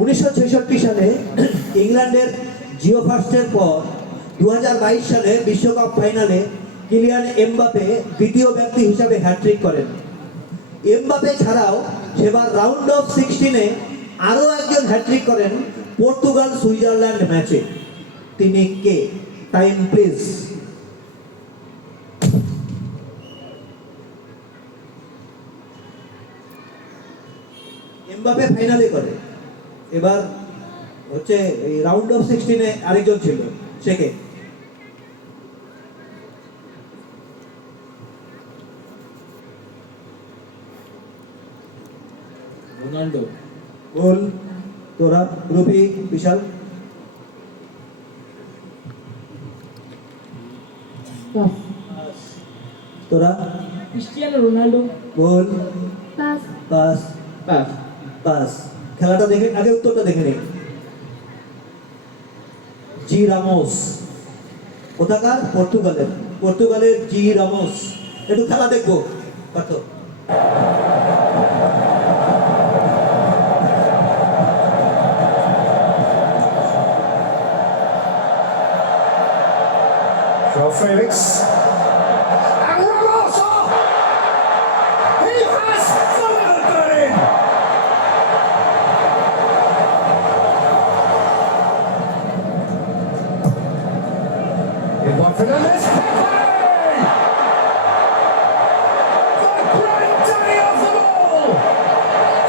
1966 সালে ইংল্যান্ডের জিও ফার্স্টের পর 2022 সালে বিশ্বকাপ ফাইনালে কিলিয়ান এমবাপে দ্বিতীয় ব্যক্তি হিসাবে হ্যাট্রিক করেন। এমবাপে ছাড়াও সেবার রাউন্ড অফ 16-এ আরও একজন হ্যাট্রিক করেন পর্তুগাল সুইজারল্যান্ড ম্যাচে। তিনি কে? Time please. এমবাপে ফাইনালে করে। এবার হচ্ছে এই রাউন্ড অফ 16-এ আরেকজন ছিল, সে কে? রোনাল্ডো বল। তোরা গ্রুপি বিশাল তোরা ক্রিস্টিয়ানো রোনাল্ডো বল। Pass pass pass pass. খেলাটা দেখে আগে উত্তরটা দেখে নিন। জি রামোস কোথাকার? পর্তুগালের। পর্তুগালের জি রামোস। একটু খেলা দেখবো কত। João Felix. And Ramosa! He has thundered that in! In one Fernandez. Pepe! The granddaddy of them all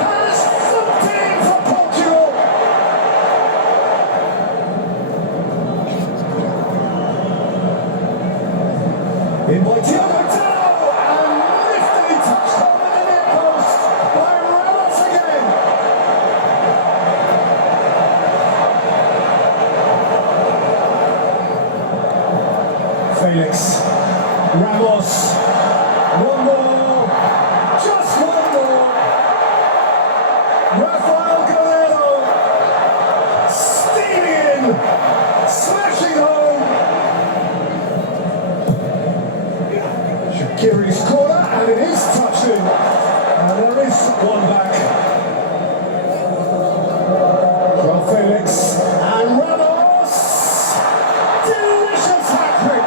has thumped it in for Portugal. two. And there is one back. João Felix and Ramos. Delicious hat-trick.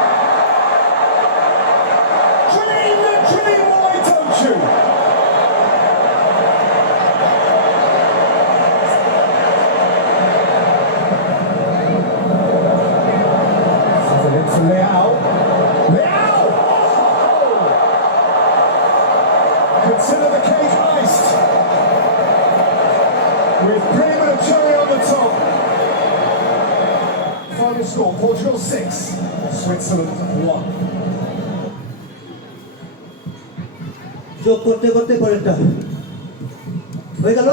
Dream the dream, why don't you? To Leao. Leao! Oh! Consider the cake iced with cream and cherry on the top. Final score, Portugal 6, Switzerland 1. যোগ করতে করতে পরেরটা হয়ে গেল,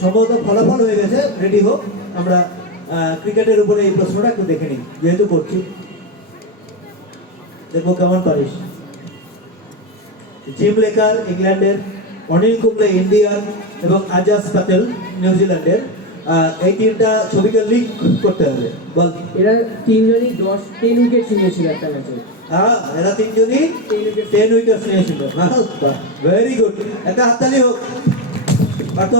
সম্ভবত ফলাফল হয়ে গেছে, রেডি হোক। আমরা ক্রিকেটের উপরে এই প্রশ্নটা একটু দেখে নিই, যেহেতু করছি দেখবো কেমন পারিস। জিম লেকার ইংল্যান্ডের, অনিল কুম্বলে ইন্ডিয়ার এবং আজাজ প্যাটেল নিউজিল্যান্ডের। এই তিনটা ছবিকে লিঙ্ক করতে হবে, বল। এরা তিনজনই 10 উইকেট নিয়েছিল একটা ম্যাচে। হ্যাঁ, এরা তিনজনই 10 উইকেট নিয়েছিল। ভেরি গুড, একটা হাততালি হোক। পার্থ,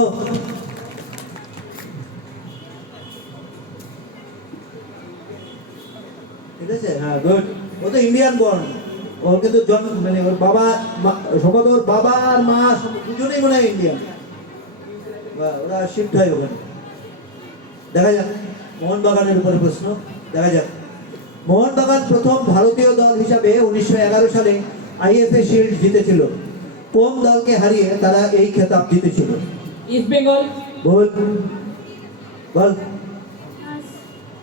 ঠিক আছে, হ্যাঁ গুড। ও তো ইন্ডিয়ান বর্ন, ওর কিন্তু মানে ওর বাবা সম্ভবত ওর বাবা আর মা দুজনেই মনে হয় ইন্ডিয়ান, ওরা শিফট হয় ওখানে। দেখা যাক মোহনবাগানের উপরে প্রশ্ন, দেখা যাক। মোহনবাগান প্রথম ভারতীয় দল হিসাবে 1911 সালে আইএফএ শিল্ড জিতেছিল। কোন দলকে হারিয়ে তারা এই খেতাব জিতেছিল? ইস্ট বেঙ্গল। বল বল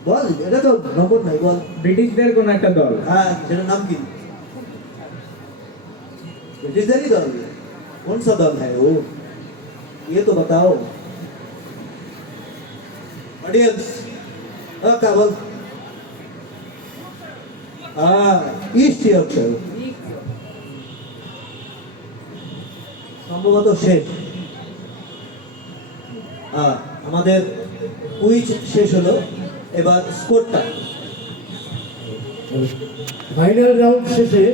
বল, এটা তো নম্বর নাই, বল। ব্রিটিশদের কোন একটা দল। হ্যাঁ, সেটার নাম কি? ब्रिटिशदारी दल, कौन सा दल है वो, ये तो बताओ ऑडियंस। क्या बोल? ईस्ट ইয়র্কশায়ার সম্ভবত শেষ। আমাদের কুইজ শেষ হলো, এবার স্কোরটা। ফাইনাল রাউন্ড শেষে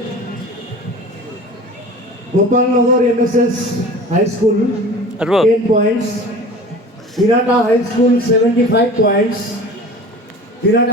Gopalnagar MSS high school 10 points, বিরাটা হাই স্কুল 75 পয়েন্টস, বিরাটা